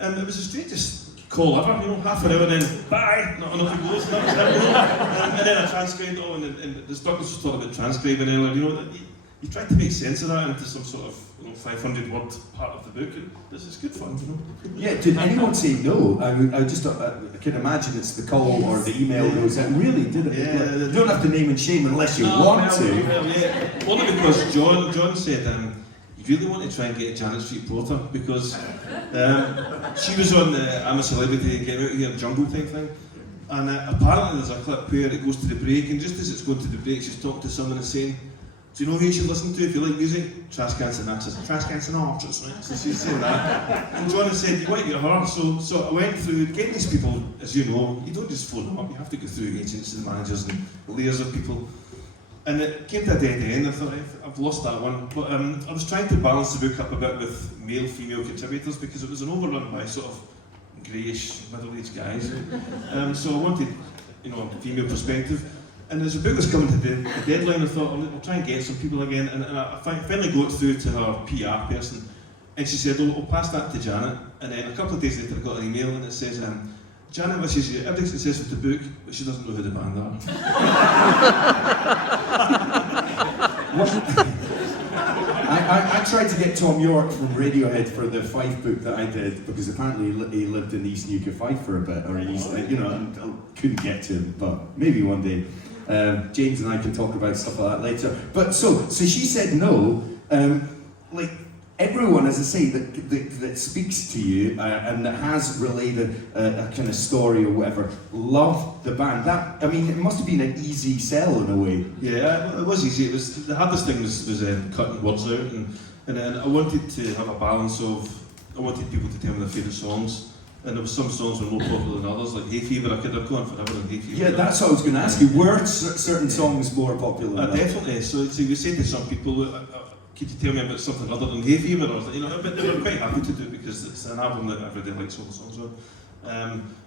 it was the straightest call ever, you know, half an hour, and then bye, not enough he goes, and that was it, you know? And then I transcribed it all, and the Douglas was talking about transcribing earlier, you know, you tried to make sense of that into some sort of 500 word part of the book, and this is good fun, you know. Yeah, did anyone say no? I just I can imagine it's the call or the email goes out. Really, did it? Yeah, you don't have to name and shame unless you want to. Yeah. Only because John said you really want to try and get Janet Street Porter because she was on the I'm a Celebrity, Get Out Here Jungle type thing. And apparently there's a clip where it goes to the break, and just as it's going to the break, she's talking to someone and saying, do you know who you should listen to if you like music? Trash Cans and Actors. Trash Cans and Archers, right? So she's saying that. And John said, you want to get her? So I went through, getting these people, as you know, you don't just phone them up, you have to go through agents and managers and layers of people. And it came to a dead end. I thought, I've lost that one. But I was trying to balance the book up a bit with male, female contributors because it was an overrun by sort of greyish, middle-aged guys. So I wanted, you know, a female perspective. And as the book was coming to the deadline, I thought, I'll try and get some people again. And I finally got through to her PR person. And she said, oh, I'll pass that to Janet. And then a couple of days later, I got an email and it says, Janet wishes you every success with the book, but she doesn't know who the band are. I tried to get Tom York from Radiohead for the Fife book that I did because apparently he lived in East Newcastle Fife for a bit, or in East, you know, and I couldn't get to him, but maybe one day. James and I can talk about stuff like that later. But so she said no. Like everyone, as I say, that speaks to you and that has relayed a kind of story or whatever, loved the band. That, I mean, it must have been an easy sell in a way. Yeah, it was easy. It was the hardest thing was cutting words out, and I wanted to have a balance of. I wanted people to tell me their favourite songs. And there were some songs were more popular than others, like Hay Fever. I could have gone forever on Hay Fever. Yeah, that's what I was going to ask you. Were certain songs more popular? Definitely. So you say to some people, could you tell me about something other than Hay Fever? Or, you know, but they were quite happy to do it because it's an album that everybody likes all the songs on.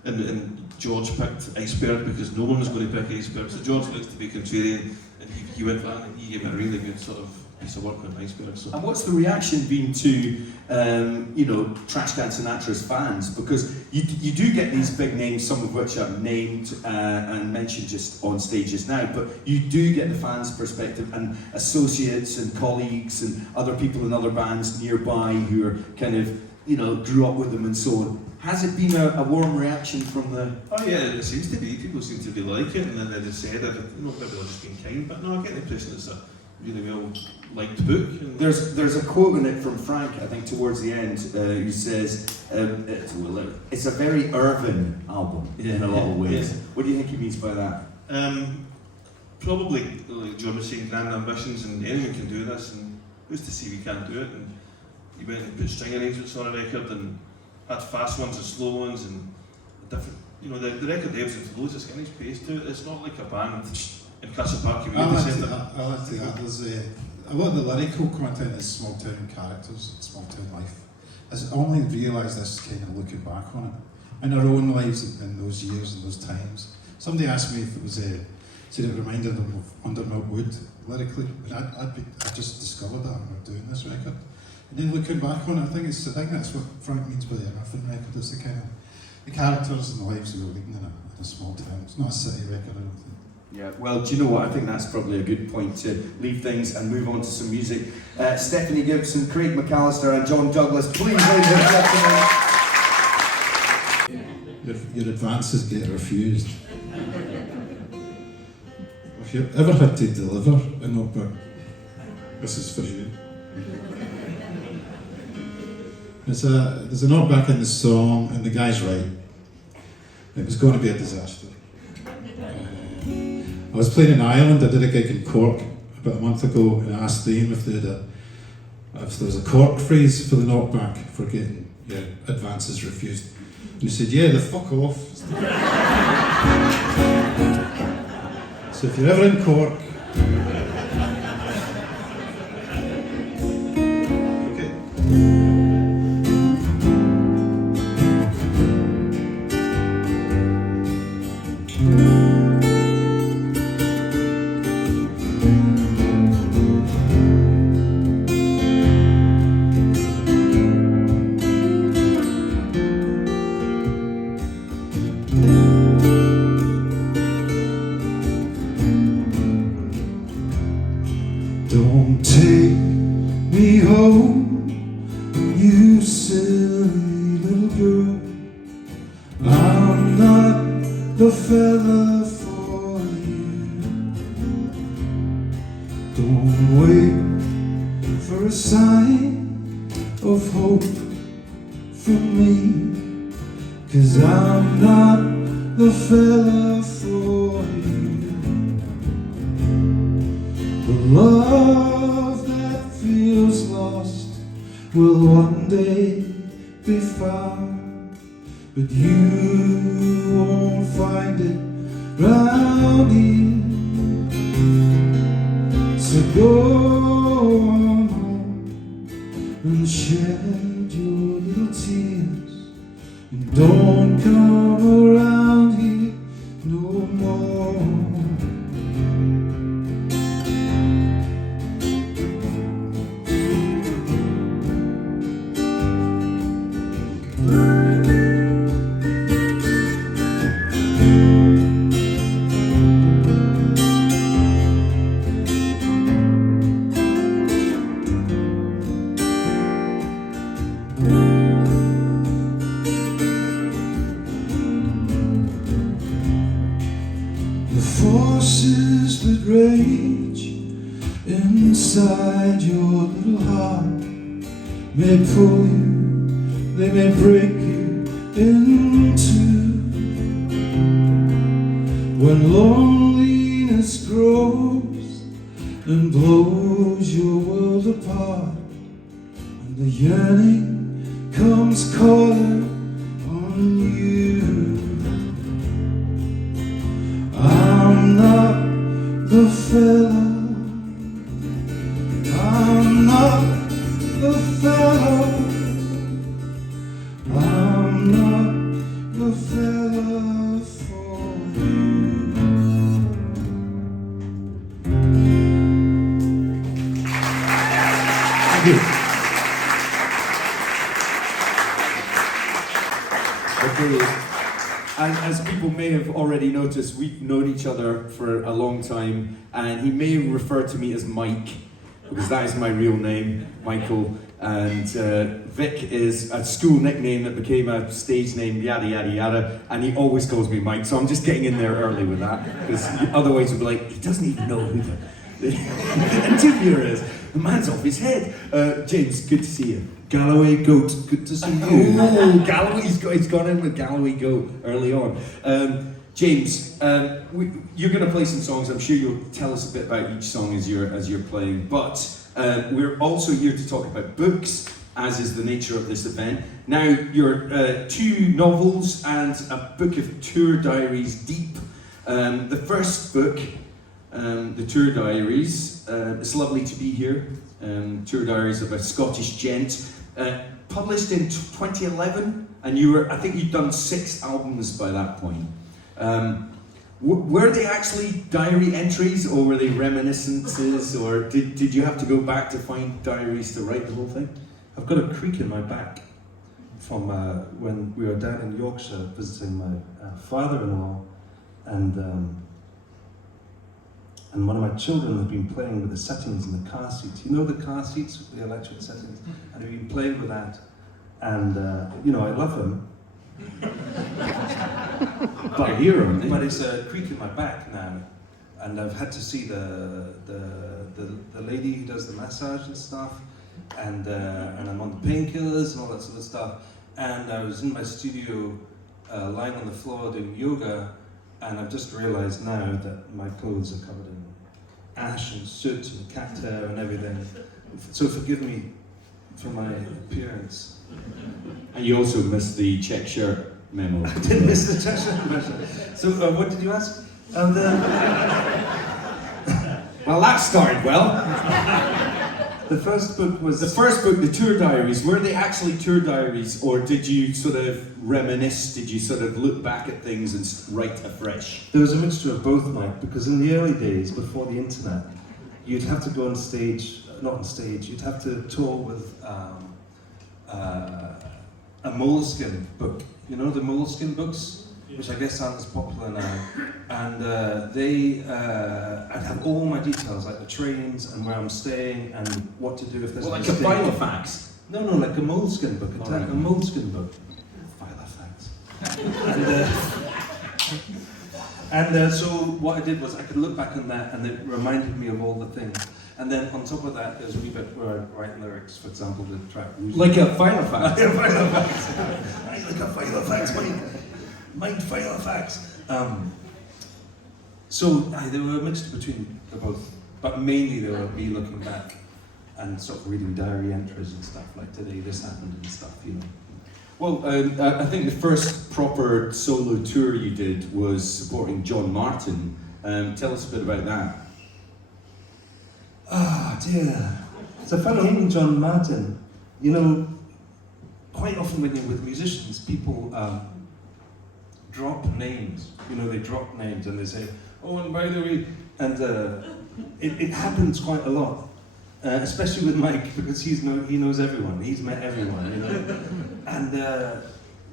And George picked Iceberg because no one was going to pick Iceberg. So George likes to be contrarian, and he went for that, and he gave it a really good sort of piece of work on Iceberg. So. And what's the reaction been to, you know, Trash Can Sinatra's fans? Because you do get these big names, some of which are named and mentioned just on stage just now, but you do get the fans' perspective and associates and colleagues and other people in other bands nearby who are kind of, you know, grew up with them and so on. Has it been a warm reaction from the... Oh yeah, it seems to be. People seem to really like it, and then they just said that, you know, maybe they're just being kind, but no, I get the impression it's a really well-liked book. And There's a quote in it from Frank, I think, towards the end, who says, it's a very Irvin album in a lot of ways. Yeah. What do you think he means by that? Probably, like John was saying, grand ambitions, and anyone can do this, and who's to say we can't do it? And he went and put string arrangements on a record, and had fast ones and slow ones, and different, you know, the record ebbs and flows, it's got a nice pace to it. It's not like a band in Castle Park Community Centre. I like to that. There's a lot of the lyrical content is small town characters, small town life. I only realised this kind of looking back on it. In our own lives in those years and those times. Somebody asked me if it was said it reminded them of Undermilk Wood lyrically. And I just discovered that when we were doing this record. And then looking back on it, I think that's what Frank means by the Irvin record. It's the kind of the characters and the lives we were leading in a small town. It's not a city record, I don't think. Yeah, well, do you know what? I think that's probably a good point to leave things and move on to some music. Stephanie Gibson, Craig McAllister and John Douglas, please ladies and gentlemen. Your advances get refused. If you've ever had to deliver a knockback, this is for you. There's a knockback in the song, and the guy's right. It was going to be a disaster. I was playing in Ireland. I did a gig in Cork about a month ago, and I asked Liam if there was a Cork phrase for the knockback for getting advances refused. And he said, "Yeah, the fuck off." So if you're ever in Cork, don't take me home, you silly little girl. I'm not the fella for you. Don't wait for a sign of hope from me, 'cause I'm not the fella for you. The love that feels lost will one day be found, but you won't find it round here. So go on home and shed your little tears, and don't come around here no more. The forces that rage inside your little heart may pull you, they may break you in two. When loneliness grows and blows your world apart, and the yearning comes calling on you, I'm not the fella, I'm not the fella, I'm not the may have already noticed, we've known each other for a long time, and he may refer to me as Mike, because that is my real name, Michael. And Vic is a school nickname that became a stage name, yada yada yada, and he always calls me Mike, so I'm just getting in there early with that, because otherwise he'll be like, he doesn't even know who the interviewer is. The man's off his head. James, good to see you. Galloway Goat, good to see you. Oh, Galloway's gone in with Galloway Go early on. James, you're going to play some songs. I'm sure you'll tell us a bit about each song as you're playing. But we're also here to talk about books, as is the nature of this event. Now, you're 2 novels and a book of tour diaries deep. The first book, the tour diaries. It's lovely to be here. Tour diaries of a Scottish gent. Published in 2011, and I think you'd done 6 albums by that point. Were they actually diary entries, or were they reminiscences, or did you have to go back to find diaries to write the whole thing? I've got a creak in my back from when we were down in Yorkshire visiting my father-in-law, and one of my children had been playing with the settings in the car seats. You know the car seats, the electric settings? And he'd been playing with that. And, I love him. But I hear him. But it's a creak in my back now. And I've had to see the lady who does the massage and stuff. And I'm on the painkillers and all that sort of stuff. And I was in my studio lying on the floor doing yoga. And I've just realised now that my clothes are covered in ash and soot and cat hair and everything. So forgive me for my appearance. And you also missed the check shirt memo. I did miss the check shirt memo. So what did you ask? Well, that started well. The first book was... The first book, the tour diaries, were they actually tour diaries, or did you sort of reminisce, did you sort of look back at things and write afresh? There was a mixture of both, Mike, because in the early days, before the internet, you'd have to go on stage, not on stage, you'd have to tour with a moleskin book. You know the moleskin books? Which I guess aren't as popular now. And I'd have all my details, like the trains and where I'm staying and what to do if there's Well, a like a mistake. file of facts? No, like a moleskin book, All right. a moleskin book. File of facts. And so what I did was I could look back on that and it reminded me of all the things. And then on top of that, there's a wee bit where I write lyrics, for example, the track. Like a file of facts? Like a file of facts. Like a file of facts, mind file of facts. So they were a mixture between the both, but mainly they were me looking back and sort of reading diary entries and stuff, like today this happened and stuff, you know. Well, I think the first proper solo tour you did was supporting John Martin. Tell us a bit about that. Ah, dear. It's a funny thing, John Martin. You know, quite often when you're with musicians, people drop names. You know, they drop names and they say, oh, and by the way, and it happens quite a lot. Especially with Mike, because he knows everyone. He's met everyone, you know. And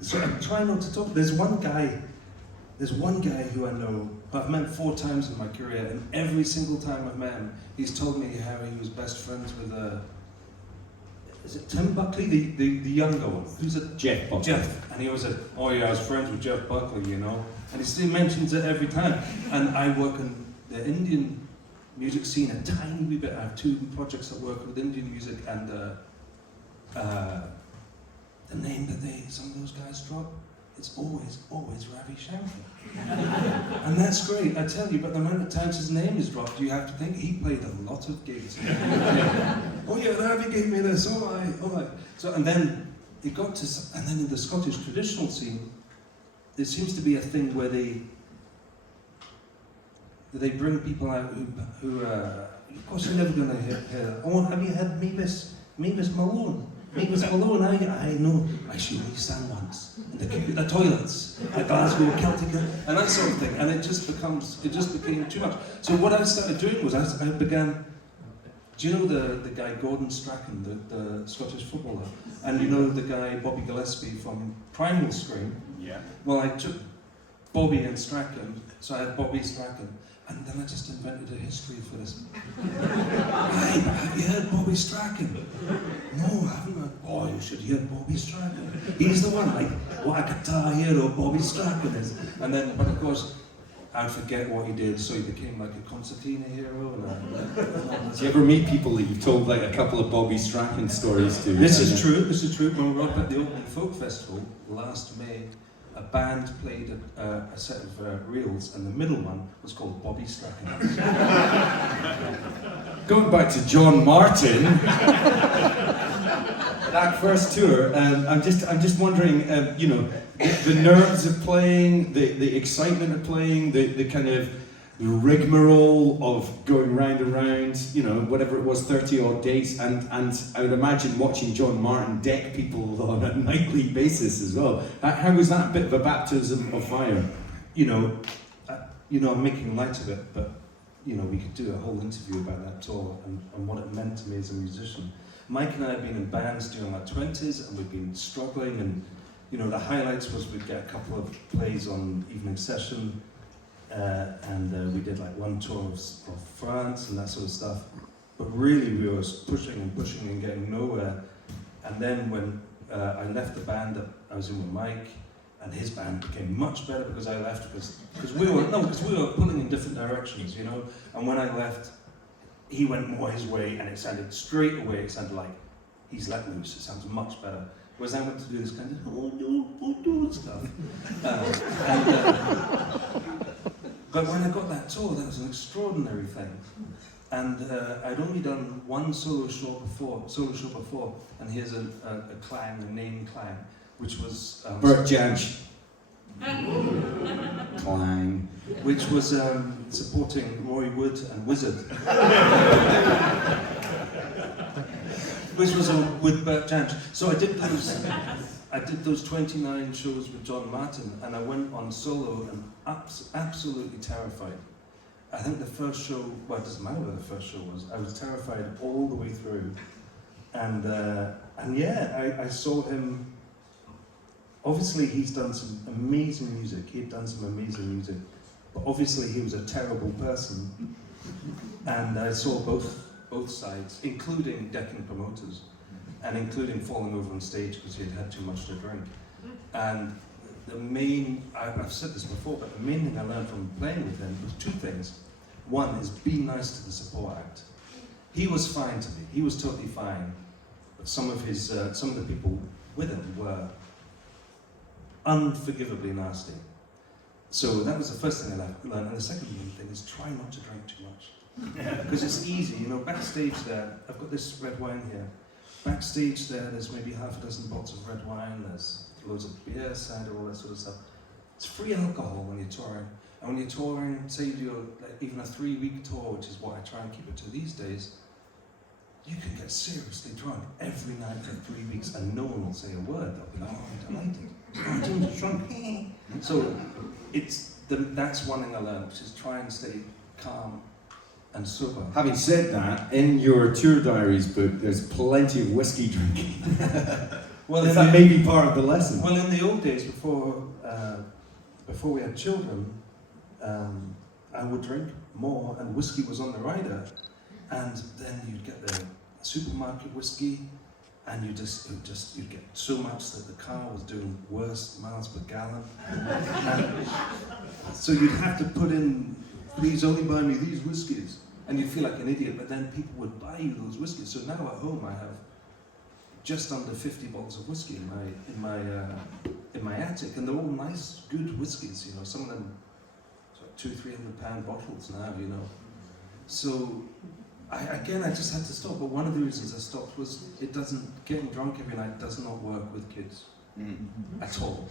so I try not to talk. There's one guy who I know, I've met 4 times in my career, and every single time I've met him, he's told me how he was best friends with, is it Tim Buckley, the younger one? Who's it? Jeff Buckley. Jeff. And he always said, oh yeah, I was friends with Jeff Buckley, you know. And he still mentions it every time. And I work in the Indian music scene a tiny wee bit. I have 2 projects that work with Indian music, and the name that some of those guys drop, it's always Ravi Shankar. And that's great, I tell you, but the amount of times his name is dropped, you have to think he played a lot of gigs. Oh yeah, Ravi gave me this, all right. So, and then it got to, and then in the Scottish traditional scene, there seems to be a thing where they bring people out who of course you're never going to hear, oh, have you had Mavis Malone? Mavis Malone, I know. I saw you stand once in the toilets at Glasgow, Celtic, and that sort of thing. And it just became too much. So what I started doing was I began, do you know the guy Gordon Strachan, the Scottish footballer? And you know the guy Bobby Gillespie from Primal Scream? Yeah. Well, I took Bobby and Strachan, so I had Bobby Strachan, and then I just invented a history for this. Hey, have you heard Bobby Strachan? No, I haven't heard. Oh, you should hear Bobby Strachan. He's the one, like, what a guitar hero Bobby Strachan is. And then, but of course, I'd forget what he did, so he became like a concertina hero. Do you ever meet people that you've told like a couple of Bobby Strachan stories to? This is true. When we were up at the Open Folk Festival last May, a band played a set of reels, and the middle one was called Bobby Strachan. Going back to John Martin, that first tour, I'm just wondering, you know, the nerves of playing, the excitement of playing, the kind of rigmarole of going round and round, you know, whatever it was, 30 odd days, and I would imagine watching John Martin deck people on a nightly basis as well. How was that a bit of a baptism of fire? You know, I'm making light of it, but you know, we could do a whole interview about that tour and what it meant to me as a musician. Mike and I had been in bands during our 20s, and we'd been struggling, and you know, the highlights was we'd get a couple of plays on evening session, and we did like one tour of France and that sort of stuff. But really, we were pushing and getting nowhere. And then when I left the band, I was in with Mike, and his band became much better because I left, because we were pulling in different directions, you know. And when I left, he went more his way, and it sounded straight away. It sounded like he's let loose. It sounds much better. Whereas I went to do this kind of stuff. But when I got that tour, that was an extraordinary thing. And I'd only done one solo show before, and here's a name clang, which was Bert Jansch. Clang. Which was supporting Roy Wood and Wizard. Which was with Bert Jansch. So I did those 29 shows with John Martin, and I went on solo and absolutely terrified. I think the first show, well, it doesn't matter where the first show was, I was terrified all the way through. And yeah, I saw him. Obviously, he's done some amazing music. He'd done some amazing music, but obviously he was a terrible person. And I saw both sides, including decking promoters, and including falling over on stage because he had had too much to drink. And the main, I've said this before, but the main thing I learned from playing with him was two things. One is be nice to the support act. He was fine to me. He was totally fine. But some of the people with him were unforgivably nasty. So that was the first thing I learned. And the second thing is try not to drink too much. Because it's easy, you know, backstage there, I've got this red wine here. Backstage there's maybe half a dozen bottles of red wine, there's loads of beer, cider, all that sort of stuff. It's free alcohol when you're touring. And when you're touring, say you do even a 3-week tour, which is what I try and keep it to these days, you can get seriously drunk every night for 3 weeks and no one will say a word. They'll be like, oh, I'm delighted. I'm doing drunk. So that's one thing I learned, which is try and stay calm and sober. Having said that, in your tour diaries book, there's plenty of whiskey drinking. Well, that may be part of the lesson. Well, in the old days, before we had children, I would drink more, and whiskey was on the rider. And then you'd get the supermarket whiskey, and you'd get so much that the car was doing worse miles per gallon. So you'd have to put in, please only buy me these whiskies. And you'd feel like an idiot, but then people would buy you those whiskies. So now at home I have just under 50 bottles of whiskey in my attic, and they're all nice, good whiskies. You know, some of them £200-300 bottles now. You know, so I just had to stop. But one of the reasons I stopped was getting drunk every night does not work with kids at all.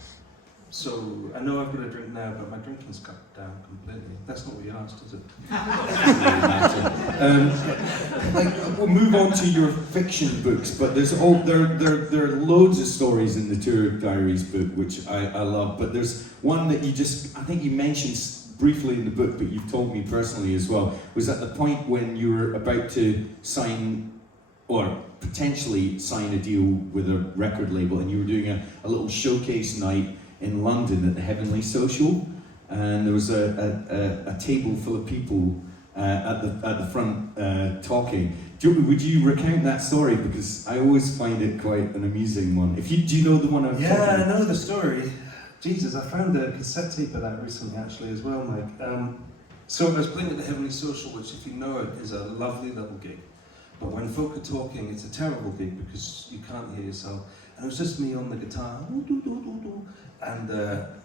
So I know I've got a drink now, but my drinking's cut down completely. That's not what you asked, is it? We'll move on to your fiction books, but there are loads of stories in the tour diaries book which I love. But there's one that I think you mentioned briefly in the book, but you've told me personally as well, was at the point when you were about to sign or potentially sign a deal with a record label, and you were doing a little showcase night in London at the Heavenly Social, and there was a table full of people at the front talking. Would you recount that story? Because I always find it quite an amusing one. Do you know the one I'm talking Yeah, about? I know the story. Jesus, I found a cassette tape of that recently actually as well, Mike. So I was playing at the Heavenly Social, which if you know it is a lovely little gig. But when folk are talking, it's a terrible gig because you can't hear yourself. And it was just me on the guitar, and there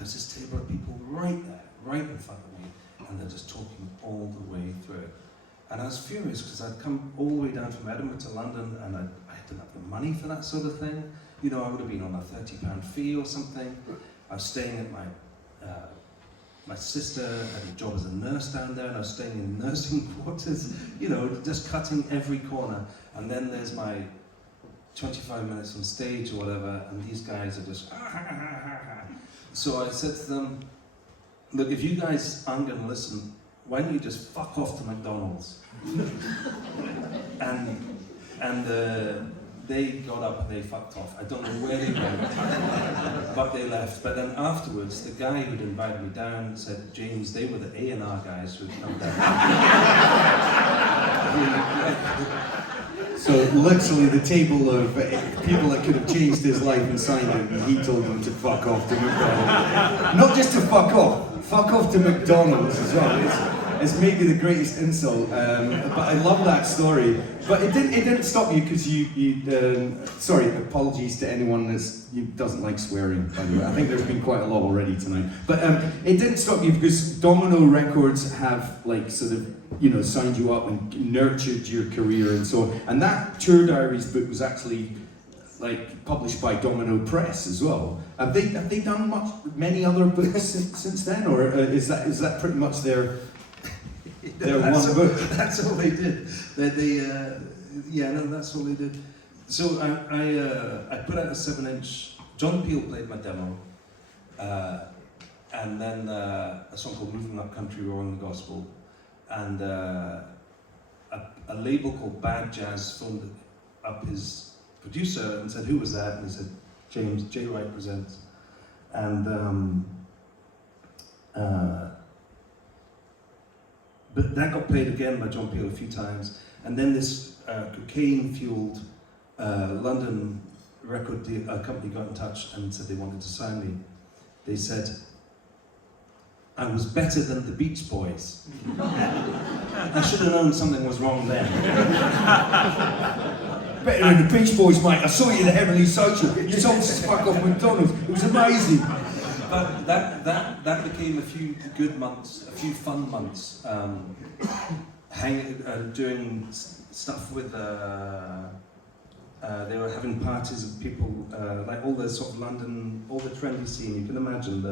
was this table of people right there, right in front of me, and they're just talking all the way through it. And I was furious because I'd come all the way down from Edinburgh to London and I didn't have the money for that sort of thing. You know, I would have been on a £30 fee or something. I was staying at my sister had a job as a nurse down there and I was staying in nursing quarters, you know, just cutting every corner. And then there's my 25 minutes on stage or whatever, and these guys are just So I said to them, look, if you guys aren't going to listen, why don't you just fuck off to McDonald's? and they got up and they fucked off. I don't know where they went, but they left. But then afterwards, the guy who'd invited me down said, James, they were the A&R guys who'd come down. So literally the table of people that could have changed his life and signed it, and he told them to fuck off to McDonald's. Not just to fuck off to McDonald's as well. It's maybe the greatest insult, but I love that story. But it didn't stop you because sorry, apologies to anyone that doesn't like swearing, by the way. I think there's been quite a lot already tonight. But it didn't stop you because Domino Records have like sort of, you know, signed you up and nurtured your career and so on. And that Tour Diaries book was actually like published by Domino Press as well. Have they done many other books since then, or is that pretty much their one book? That's all they did. That's all they did. So I put out a 7-inch. John Peel played my demo, and then a song called "Moving Up Country, Roaring the Gospel," and a label called Bad Jazz phoned up his producer and said, "Who was that?" And he said, "James J. Wright Presents," and but that got played again by John Peel a few times, and then this cocaine-fueled London record company got in touch and said they wanted to sign me. They said, I was better than the Beach Boys. I should have known something was wrong then. Better than the Beach Boys, mate. I saw you in the Heavenly Social. You told us to fuck off McDonald's. It was amazing. But that became a few good months, a few fun months, doing stuff with. They were having parties of people, like all the sort of London, all the trendy scene. You can imagine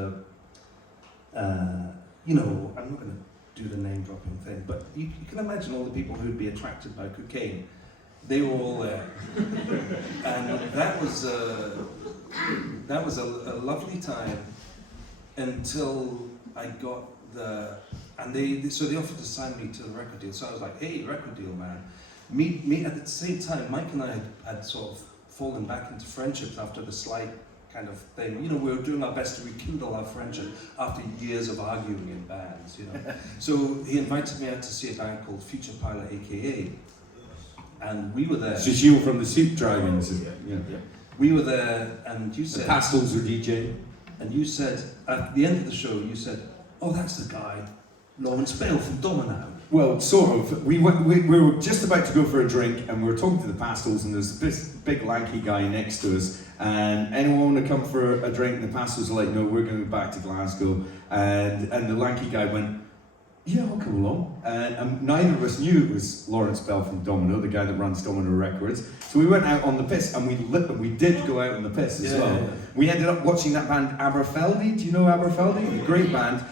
you know, I'm not going to do the name dropping thing, but you can imagine all the people who'd be attracted by cocaine. They were all there, and that was a lovely time until I got and they offered to sign me to the record deal. So I was like, hey, record deal, man. Me at the same time, Mike and I had sort of fallen back into friendships after the Slight kind of thing. You know, we were doing our best to rekindle our friendship after years of arguing in bands, you know. So he invited me out to see a band called Future Pilot, AKA. And we were there. So you were from the Soup Dragons. Yeah. We were there, and you said... The Pastels were DJ. And you said, at the end of the show, you said, oh, that's the guy, Lawrence Bale from Domino. Well, sort of. We were just about to go for a drink, and we were talking to the Pastels, and there's this big lanky guy next to us, and anyone want to come for a drink? And the Pastels were like, no, we're going back to Glasgow. And the lanky guy went, yeah, I'll come along. And neither of us knew it was Lawrence Bell from Domino, the guy that runs Domino Records. So we went out on the piss, and we did go out on the piss as well. Yeah. We ended up watching that band Aberfeldy. Do you know Aberfeldy? A great band.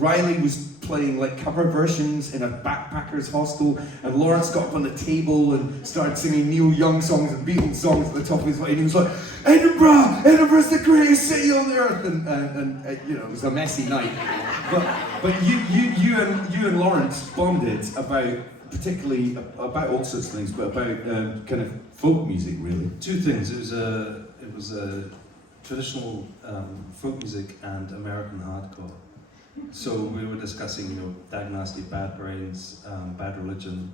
Riley was playing like cover versions in a backpackers hostel, and Lawrence got up on the table and started singing Neil Young songs and Beatles songs at the top of his voice, and he was like, Edinburgh's the greatest city on the earth, and you know, it was a messy night. But you and Lawrence bonded about, particularly about all sorts of things, but about kind of folk music, really. Two things. It was a traditional folk music and American hardcore. So we were discussing, you know, Dag Nasty, Bad Brains, Bad Religion,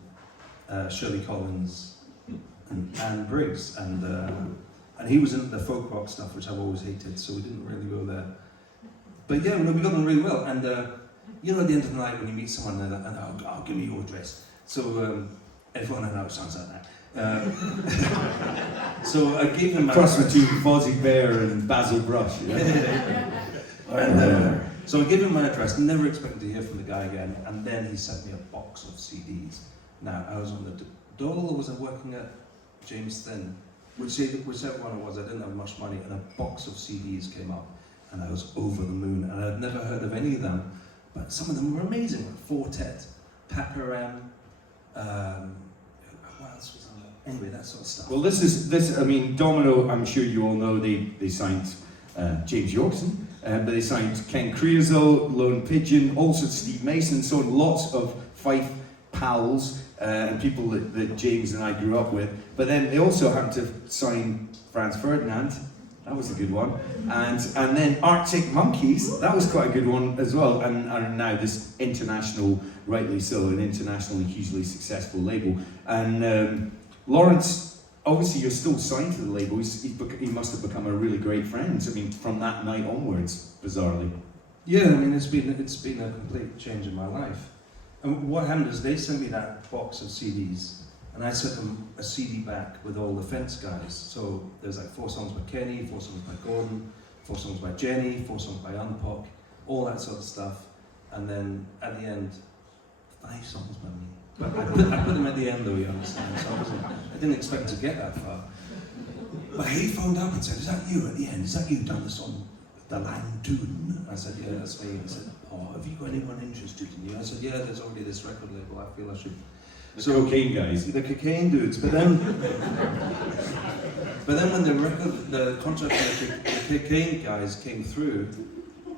Shirley Collins, and Anne Briggs, and he was into the folk rock stuff, which I've always hated, so we didn't really go there. But yeah, no, we got on really well, and you know, at the end of the night when you meet someone and I'll give me your address. So everyone I know sounds like that. So I gave him my Cross address. between Fozzie Bear and Basil Brush. You know? And, so I gave him my address, never expected to hear from the guy again, and then he sent me a box of CDs. Now, I was on the dole, or was I working at James Thin? Whichever one it was, I didn't have much money, and a box of CDs came up, and I was over the moon, and I'd never heard of any of them, but some of them were amazing, like Fortet, Paparam, what else was on there? Anyway, that sort of stuff. Well, I mean, Domino, I'm sure you all know, they signed James Yorkston, but they signed Ken Creosote, Lone Pigeon, also Steve Mason, so lots of Fife pals and people that James and I grew up with. But then they also had to sign Franz Ferdinand, that was a good one, and then Arctic Monkeys, that was quite a good one as well, and now this international, rightly so, an internationally hugely successful label. And Lawrence, obviously you're still signed to the label, he must have become a really great friend, I mean, from that night onwards, bizarrely. Yeah, I mean, it's been a complete change in my life. And what happened is they sent me that box of CDs, and I sent them a CD back with all the Fence guys. So there's like 4 songs by Kenny, 4 songs by Gordon, 4 songs by Jenny, 4 songs by Unpock, all that sort of stuff. And then at the end, 5 songs by me. But I put them at the end though, you understand? So I didn't expect to get that far. But he phoned up and said, "Is that you at the end? Is that you done the song, The Lang Tune?" I said, "Yeah, that's me." He said, "Oh, have you got anyone interested in you?" I said, "Yeah, there's already this record label, I feel I should." The cocaine guys. The cocaine dudes, but then when the contract with the cocaine guys came through,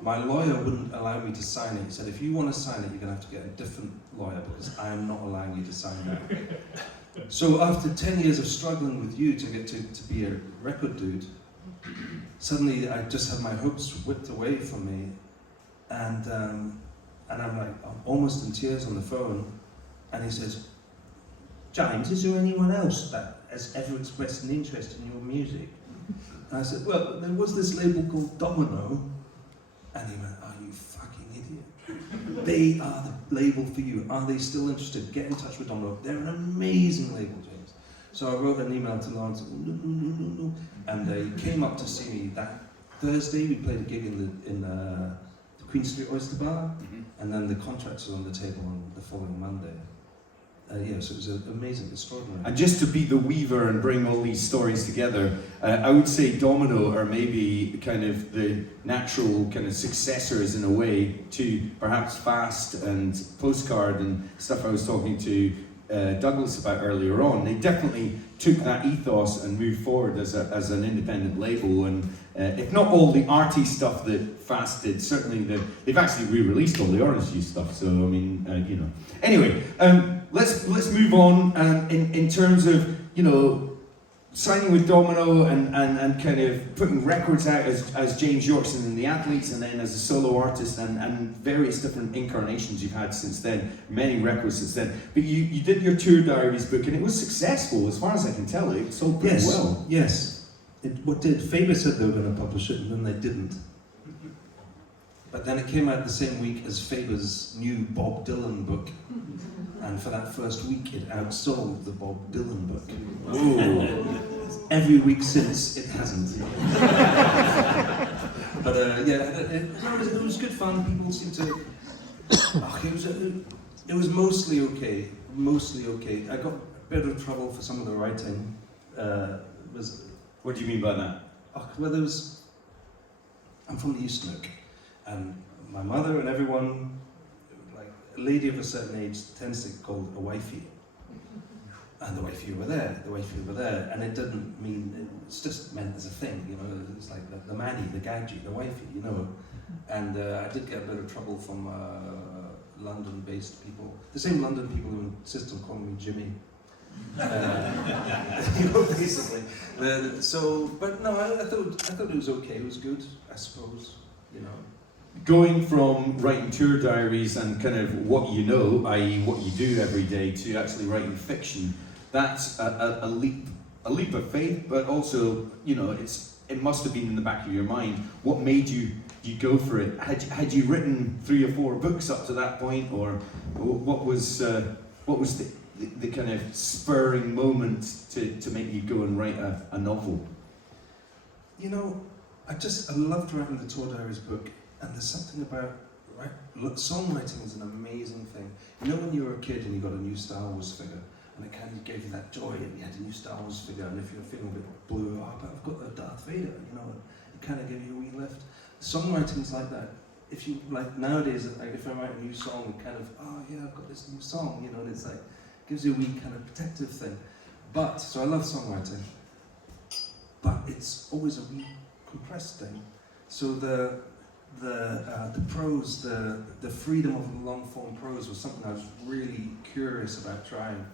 my lawyer wouldn't allow me to sign it. He said, "If you want to sign it, you're going to have to get a different lawyer because I am not allowing you to sign that." So after 10 years of struggling with you to get to be a record dude, suddenly I just had my hopes whipped away from me, and I'm like, I'm almost in tears on the phone, and he says, "James, is there anyone else that has ever expressed an interest in your music?" And I said, "Well, there was this label called Domino." And he went, "Are you fucking idiot? They are the label for you. Are they still interested? Get in touch with Domino. They're an amazing label, James." So I wrote an email to Lawrence, no. And he came up to see me that Thursday. We played a gig in the Queen Street Oyster Bar, and then the contracts were on the table on the following Monday. So it was amazing, extraordinary. And just to be the weaver and bring all these stories together, I would say Domino are maybe kind of the natural kind of successors in a way to perhaps Fast and Postcard and stuff I was talking to Douglas about earlier on. They definitely took that ethos and moved forward as an independent label, and if not all the arty stuff that Fast did, certainly they've actually re-released all the Orange Juice stuff, so I mean, you know. Anyway, let's move on in terms of, you know, signing with Domino and kind of putting records out as James Yorkston and the Athletes, and then as a solo artist, and various different incarnations you've had since then, many records since then. But you did your Tour Diaries book, and it was successful, as far as I can tell. It sold pretty well. Yes. What did Faber said they were going to publish it, and then they didn't. But then it came out the same week as Faber's new Bob Dylan book, and for that first week it outsold the Bob Dylan book. Ooh. Every week since, it hasn't. But it was good fun. People seemed to. It was mostly okay. Mostly okay. I got a bit of trouble for some of the writing. What do you mean by that? Well, I'm from the East Nook, and my mother and everyone, like a lady of a certain age, tends to get called a wifey. And the wifey over there, and it didn't mean, it's just meant as a thing, you know, it's like the manny, the gadget, the wifey, you know. And I did get a bit of trouble from London-based people, the same London people who insist on calling me Jimmy. You know, basically. But no, I thought it was okay. It was good, I suppose. You know. Going from writing tour diaries and kind of what you know, i.e. what you do every day, to actually writing fiction, that's a leap of faith, but also, you know, it must have been in the back of your mind. What made you go for it? Had you written 3 or 4 books up to that point, or what was the kind of spurring moment to make you go and write a novel? You know, I loved writing the Tour Diaries book, and there's something about songwriting is an amazing thing. You know, when you were a kid and you got a new Star Wars figure, and it kind of gave you that joy, and you had a new Star Wars figure, and if you're feeling a bit blue, but I've got the Darth Vader, you know, it kind of gives you a wee lift. Songwriting's like that. If you, like nowadays, like if I write a new song, it kind of, oh yeah, I've got this new song, you know, and it's like, gives you a wee kind of protective thing. So I love songwriting, but it's always a wee compressed thing. So the prose, the freedom of the long form prose was something I was really curious about trying.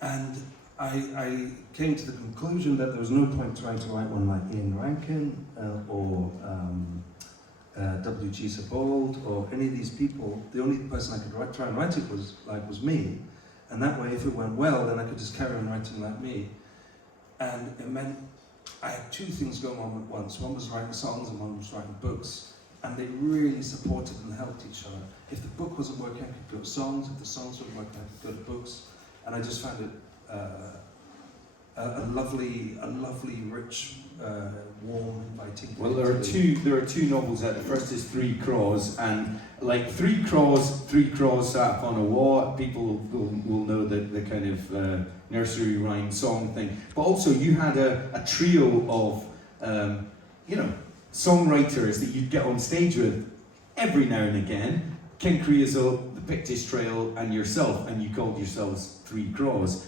And I came to the conclusion that there was no point trying to write one like Ian Rankin or W.G. Sebald or any of these people. The only person I could try and write it was me. And that way, if it went well, then I could just carry on writing like me. And it meant I had 2 things going on at once. One was writing songs and one was writing books. And they really supported and helped each other. If the book wasn't working, I could go to songs. If the songs weren't working, I could go to books. And I just found it a lovely, rich, warm, inviting. Well, there are two novels out. The first is 3 Craws, and like 3 Craws sat up on a wall. People will know the kind of nursery rhyme song thing. But also, you had a trio of songwriters that you'd get on stage with every now and again. King Creosote, the Pictish Trail, and yourself, and you called yourselves 3 Craws.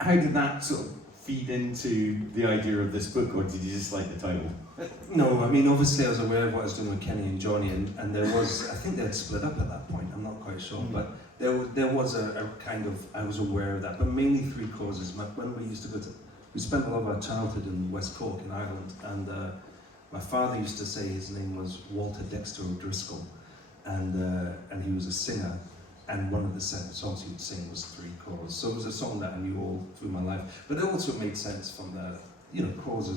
How did that sort of feed into the idea of this book, or did you just like the title? No, I mean, obviously I was aware of what I was doing with Kenny and Johnny, and there was, I think they'd split up at that point, I'm not quite sure, but there was a kind of, I was aware of that, but mainly 3 Causes. When we used to we spent a lot of our childhood in West Cork in Ireland, and my father used to say his name was Walter Dexter O'Driscoll, and he was a singer. And one of the songs he would sing was 3 Craws. So it was a song that I knew all through my life. But it also made sense from Craws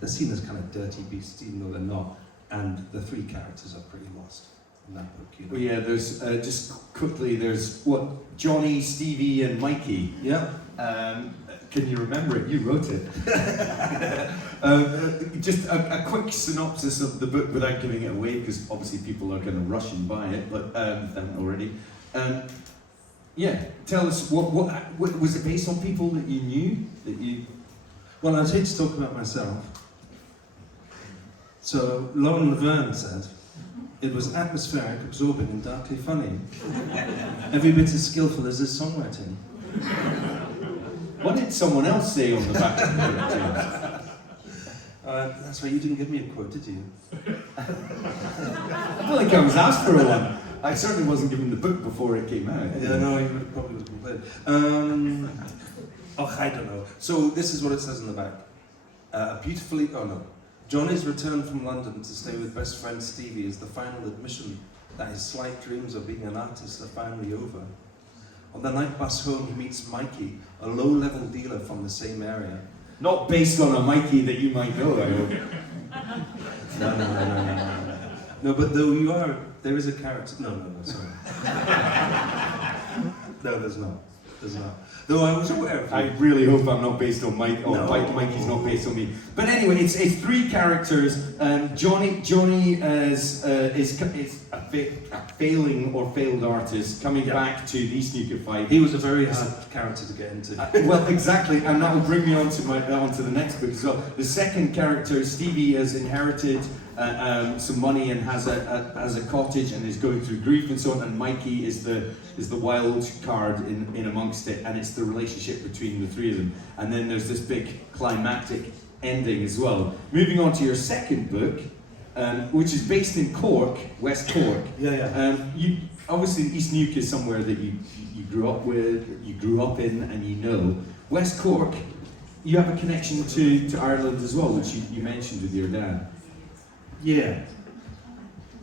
they're seen as kind of dirty beasts, even though they're not. And the 3 characters are pretty lost in that book. You know? Well, yeah, there's, just quickly, there's Johnny, Stevie, and Mikey. Yeah. Can you remember it? You wrote it. Just a quick synopsis of the book without giving it away, because obviously people are going to rush and buy it, but haven't already. Tell us, what was it based on people that you knew? Well, I'd hate to talk about myself. So, Lauren Laverne said, it was atmospheric, absorbing, and darkly funny. Every bit as skillful as his songwriting. What did someone else say on the back of the book, James? That's right, you didn't give me a quote, did you? I don't think I was asked for one. I certainly wasn't given the book before it came out. Yeah, no, you would probably have complained. I don't know. So this is what it says in the back. Johnny's return from London to stay with best friend Stevie is the final admission that his slight dreams of being an artist are finally over. On the night bus home, he meets Mikey, a low-level dealer from the same area. Not based on a Mikey that you might know, I hope. No. No, but there is a character. No, sorry. No, there's not. Though I was aware of it. I really hope I'm not based on Mike, or Mikey's not based on me. But anyway, it's 3 characters. Johnny is a failing or failed artist coming back to the East Newcastle 5. He was a very hard character to get into. Well, exactly, and that will bring me on to the next book as well. The second character, Stevie, has inherited some money and has a cottage and is going through grief and so on. And Mikey is the wild card in amongst it, and it's the relationship between the 3 of them. And then there's this big climactic ending as well. Moving on to your second book, which is based in Cork, West Cork. Yeah. You obviously East Nuke is somewhere that you grew up with, you grew up in, and you know. West Cork, you have a connection to Ireland as well, which you mentioned with your dad. Yeah.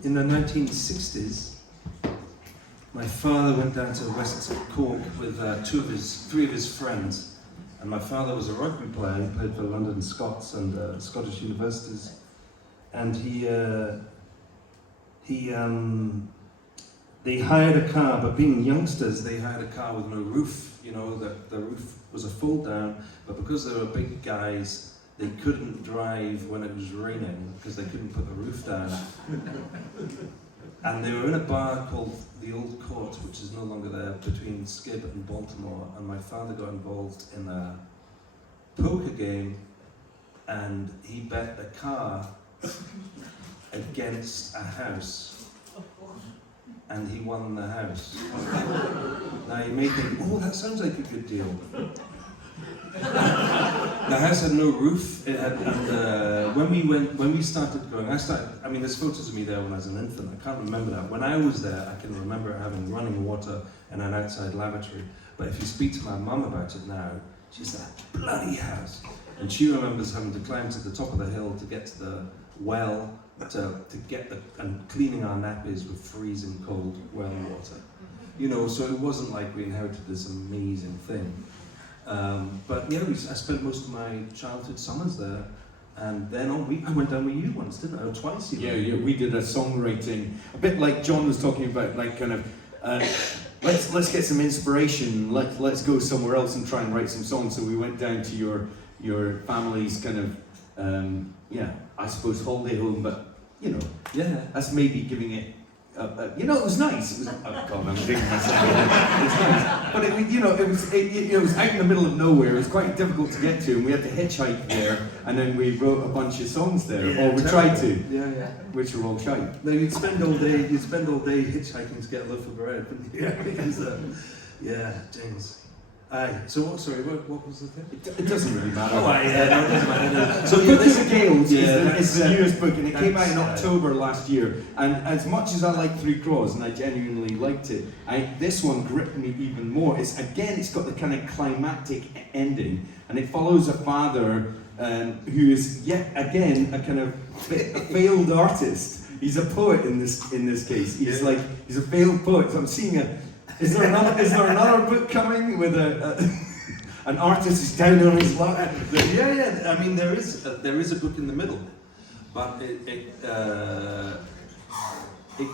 In the 1960s, my father went down to West Cork with three of his friends. And my father was a rugby player. He played for London Scots and Scottish universities. And they hired a car, but being youngsters, they hired a car with no roof. You know, the roof was a fold down, but because they were big guys, they couldn't drive when it was raining because they couldn't put the roof down. And they were in a bar called the Old Court, which is no longer there, between Skib and Baltimore. And my father got involved in a poker game, and he bet a car against a house, and he won the house. Now you may think, oh, that sounds like a good deal. The house had no roof. It had, and when we started going, I mean, there's photos of me there when I was an infant. I can't remember that. When I was there, I can remember having running water and an outside lavatory. But if you speak to my mum about it now, she's that bloody house. And she remembers having to climb to the top of the hill to get to the well, to get and cleaning our nappies with freezing cold well water. You know, so it wasn't like we inherited this amazing thing. But yeah, I spent most of my childhood summers there, and then I went down with you once, didn't I? Or twice even. Yeah, we did a songwriting, a bit like John was talking about, like kind of, let's get some inspiration, let's go somewhere else and try and write some songs. So we went down to your family's kind of, I suppose holiday home, but you know, that's maybe giving it. It was nice. It was. Oh God, I'm digging myself. It's nice, but it was out in the middle of nowhere. It was quite difficult to get to, and we had to hitchhike there. And then we wrote a bunch of songs there, or we tried to. Yeah. Which were all shite. No, you'd spend all day hitchhiking to get a loaf of bread, wouldn't you? Because, James. Aye. So what? Sorry, what was the thing? It doesn't really matter. No, it doesn't matter. So Book of the Gales is the that's newest book, and it came out in that's October last year. And as much as I like Three Claws, and I genuinely liked it, this one gripped me even more. It's got the kind of climactic ending, and it follows a father who is yet again a kind of a failed artist. He's a poet in this case. He's a failed poet. So I'm seeing Is there another book coming with an artist who's down on his luck? Yeah. I mean, there is a book in the middle, but it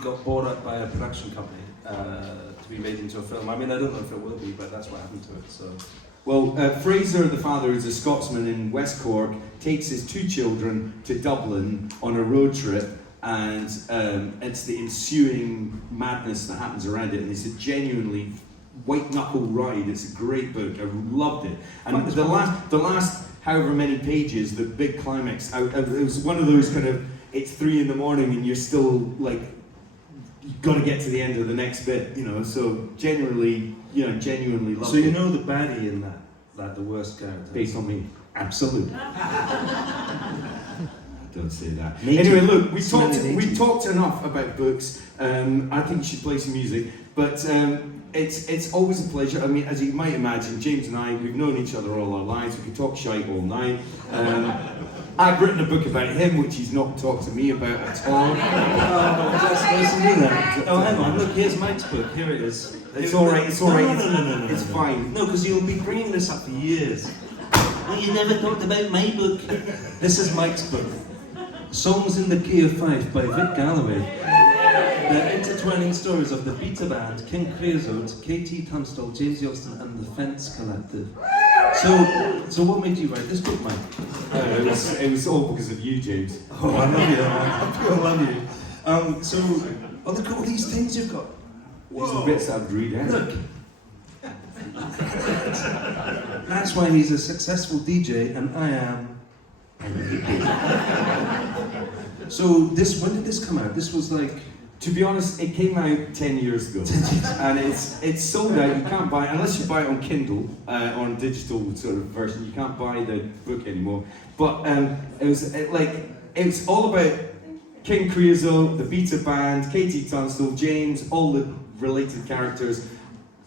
got bought up by a production company to be made into a film. I mean, I don't know if it will be, but that's what happened to it. So. Well, Fraser, the father, is a Scotsman in West Cork, takes his 2 children to Dublin on a road trip. And it's the ensuing madness that happens around it, and it's a genuinely white-knuckle ride. It's a great book. I loved it. And the last however many pages, the big climax, it was one of those kind of, it's 3 a.m. and you're still like, you've got to get to the end of the next bit, so genuinely loved it. So you know the baddie in that the worst character? Based on me. Absolutely. Don't say that. Me anyway, too. look, we talked enough about books. I think you should play some music, but it's always a pleasure. I mean, as you might imagine, James and I, we've known each other all our lives. We could talk shite all night. I've written a book about him, which he's not talked to me about at all. Was I supposed to do that? Oh, hang on. Look, here's Mike's book. Here it is. It's all right. It's all right. No. It's fine. No, because you'll be bringing this up for years. Well, you never talked about my book. This is Mike's book. Songs in the Key of Fife by Vic Galloway. The intertwining stories of the Beta Band, King Creosote, KT Tunstall, James Yorkston, and the Fence Collective. So what made you write this book, Mike? It was all because of you, James. Oh, I love you, I love you. Look at all these things you've got. These are the bits I'd read out. Look. That's why he's a successful DJ, and I am. So when did this come out? This was like, to be honest, it came out 10 years ago, and it's sold out. You can't buy it unless you buy it on Kindle, on digital sort of version. You can't buy the book anymore. But it's all about King Creosote, the Beta Band, Katie Tunstall, James, all the related characters.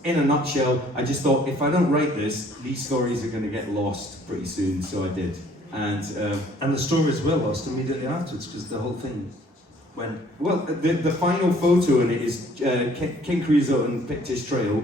In a nutshell, I just thought, if I don't write this, these stories are going to get lost pretty soon, so I did. And the stories were lost immediately afterwards because the whole thing went. well, the final photo in it is King Creosote and Pictish Trail,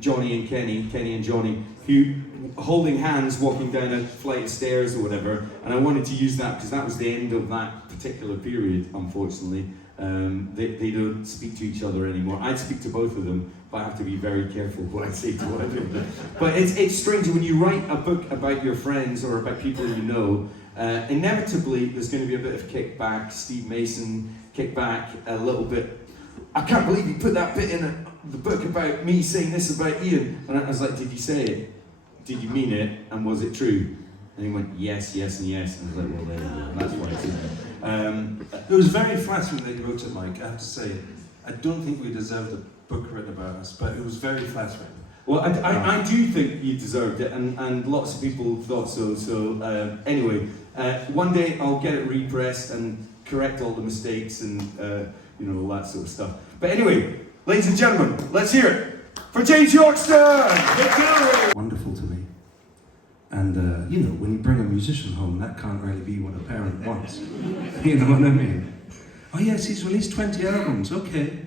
Johnny and Kenny and Johnny, who holding hands walking down a flight of stairs or whatever, and I wanted to use that because that was the end of that particular period, unfortunately. They don't speak to each other anymore. I'd speak to both of them, but I have to be very careful what I say to one of them. But it's strange when you write a book about your friends or about people you know, inevitably there's going to be a bit of kickback. Steve Mason kickback a little bit. I can't believe you put that bit in the book about me saying this about Ian. And I was like, did you say it? Did you mean it? And was it true? And he went, yes, yes, and yes. And I was like, well, there you go. That's why it's in there. It was very flattering that you wrote it, Mike, I have to say. I don't think we deserved a book written about us, but it was very flattering. Well, I do think you deserved it, and lots of people thought so. So anyway, one day I'll get it repressed and correct all the mistakes and all that sort of stuff. But anyway, ladies and gentlemen, let's hear it for James Yorkston! Vic Galloway! Wonderful to me. And, when you bring a musician home, that can't really be what a parent wants. You know what I mean? Oh yes, he's released 20 albums, okay.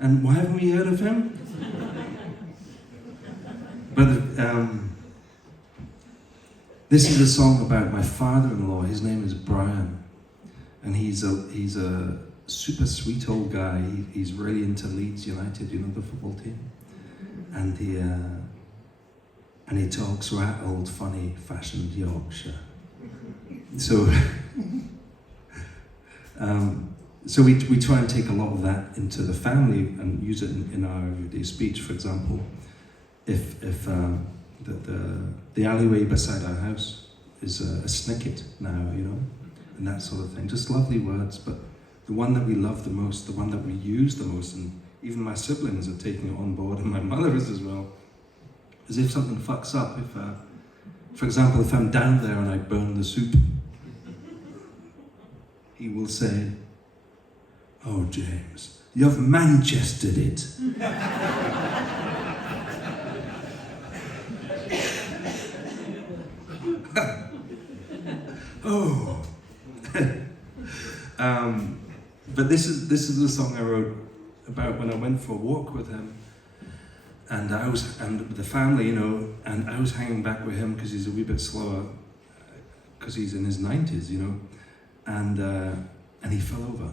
And why haven't we heard of him? But this is a song about my father-in-law. His name is Brian. And he's a super sweet old guy. He's really into Leeds United, the football team. And he talks right old, funny, fashioned Yorkshire. So, so we try and take a lot of that into the family and use it in our everyday speech. For example, if the alleyway beside our house is a snicket now, and that sort of thing. Just lovely words, but the one that we love the most, the one that we use the most, and even my siblings are taking it on board, and my mother is as well. As if something fucks up. For example, if I'm down there and I burn the soup, he will say, "Oh, James, you've Manchestered it." Oh. But this is the song I wrote about when I went for a walk with him. And the family, and I was hanging back with him because he's a wee bit slower, because he's in his 90s, and he fell over.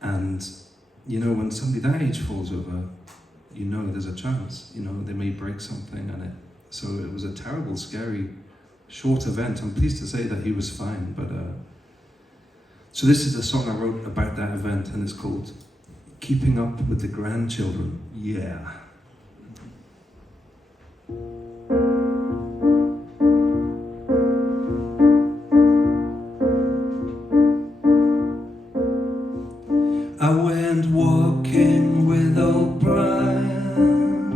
And, when somebody that age falls over, there's a chance, they may break something, so it was a terrible, scary, short event. I'm pleased to say that he was fine, but, so this is a song I wrote about that event, and it's called Keeping Up with the Grandchildren, Yeah. I went walking with old Brian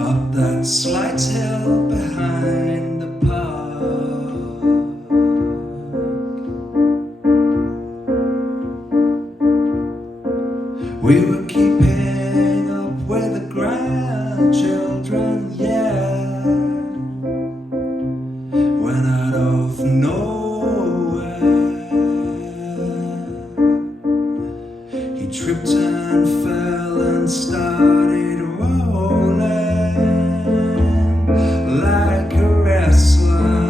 up that slight hill behind the park. We were keeping up with the grandchildren, yeah, when out of nowhere he tripped and fell and started rolling like a wrestler,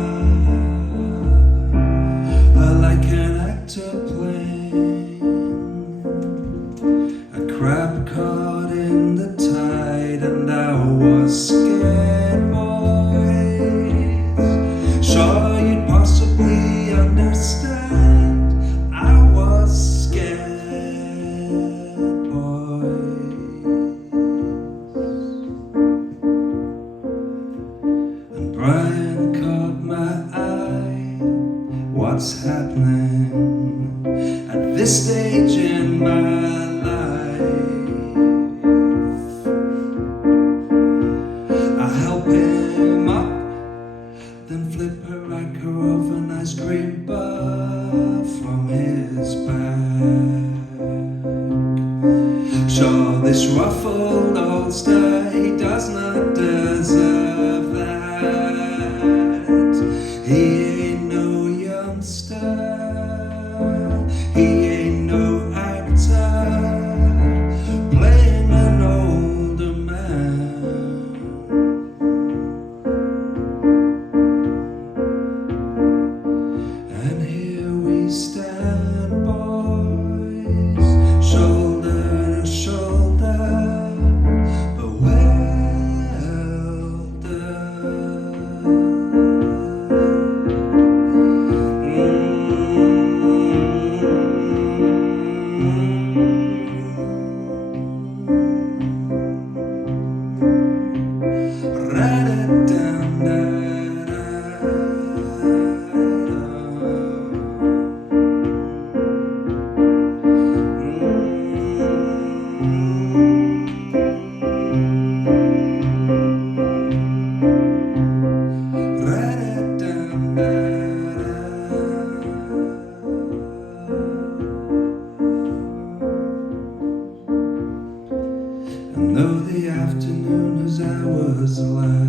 like an actor playing a crab caught in the tide, and I was scared, boys. Sure, you'd possibly understand. I was scared, boys. And Brian caught my eye. What's happening at this stage in my life? ruffled ulster, he does not deserve that. He ain't no youngster, he ain't no actor, playing an older man. And here we stand, boys, shoulder to shoulder, but well And though the afternoon is ours alive,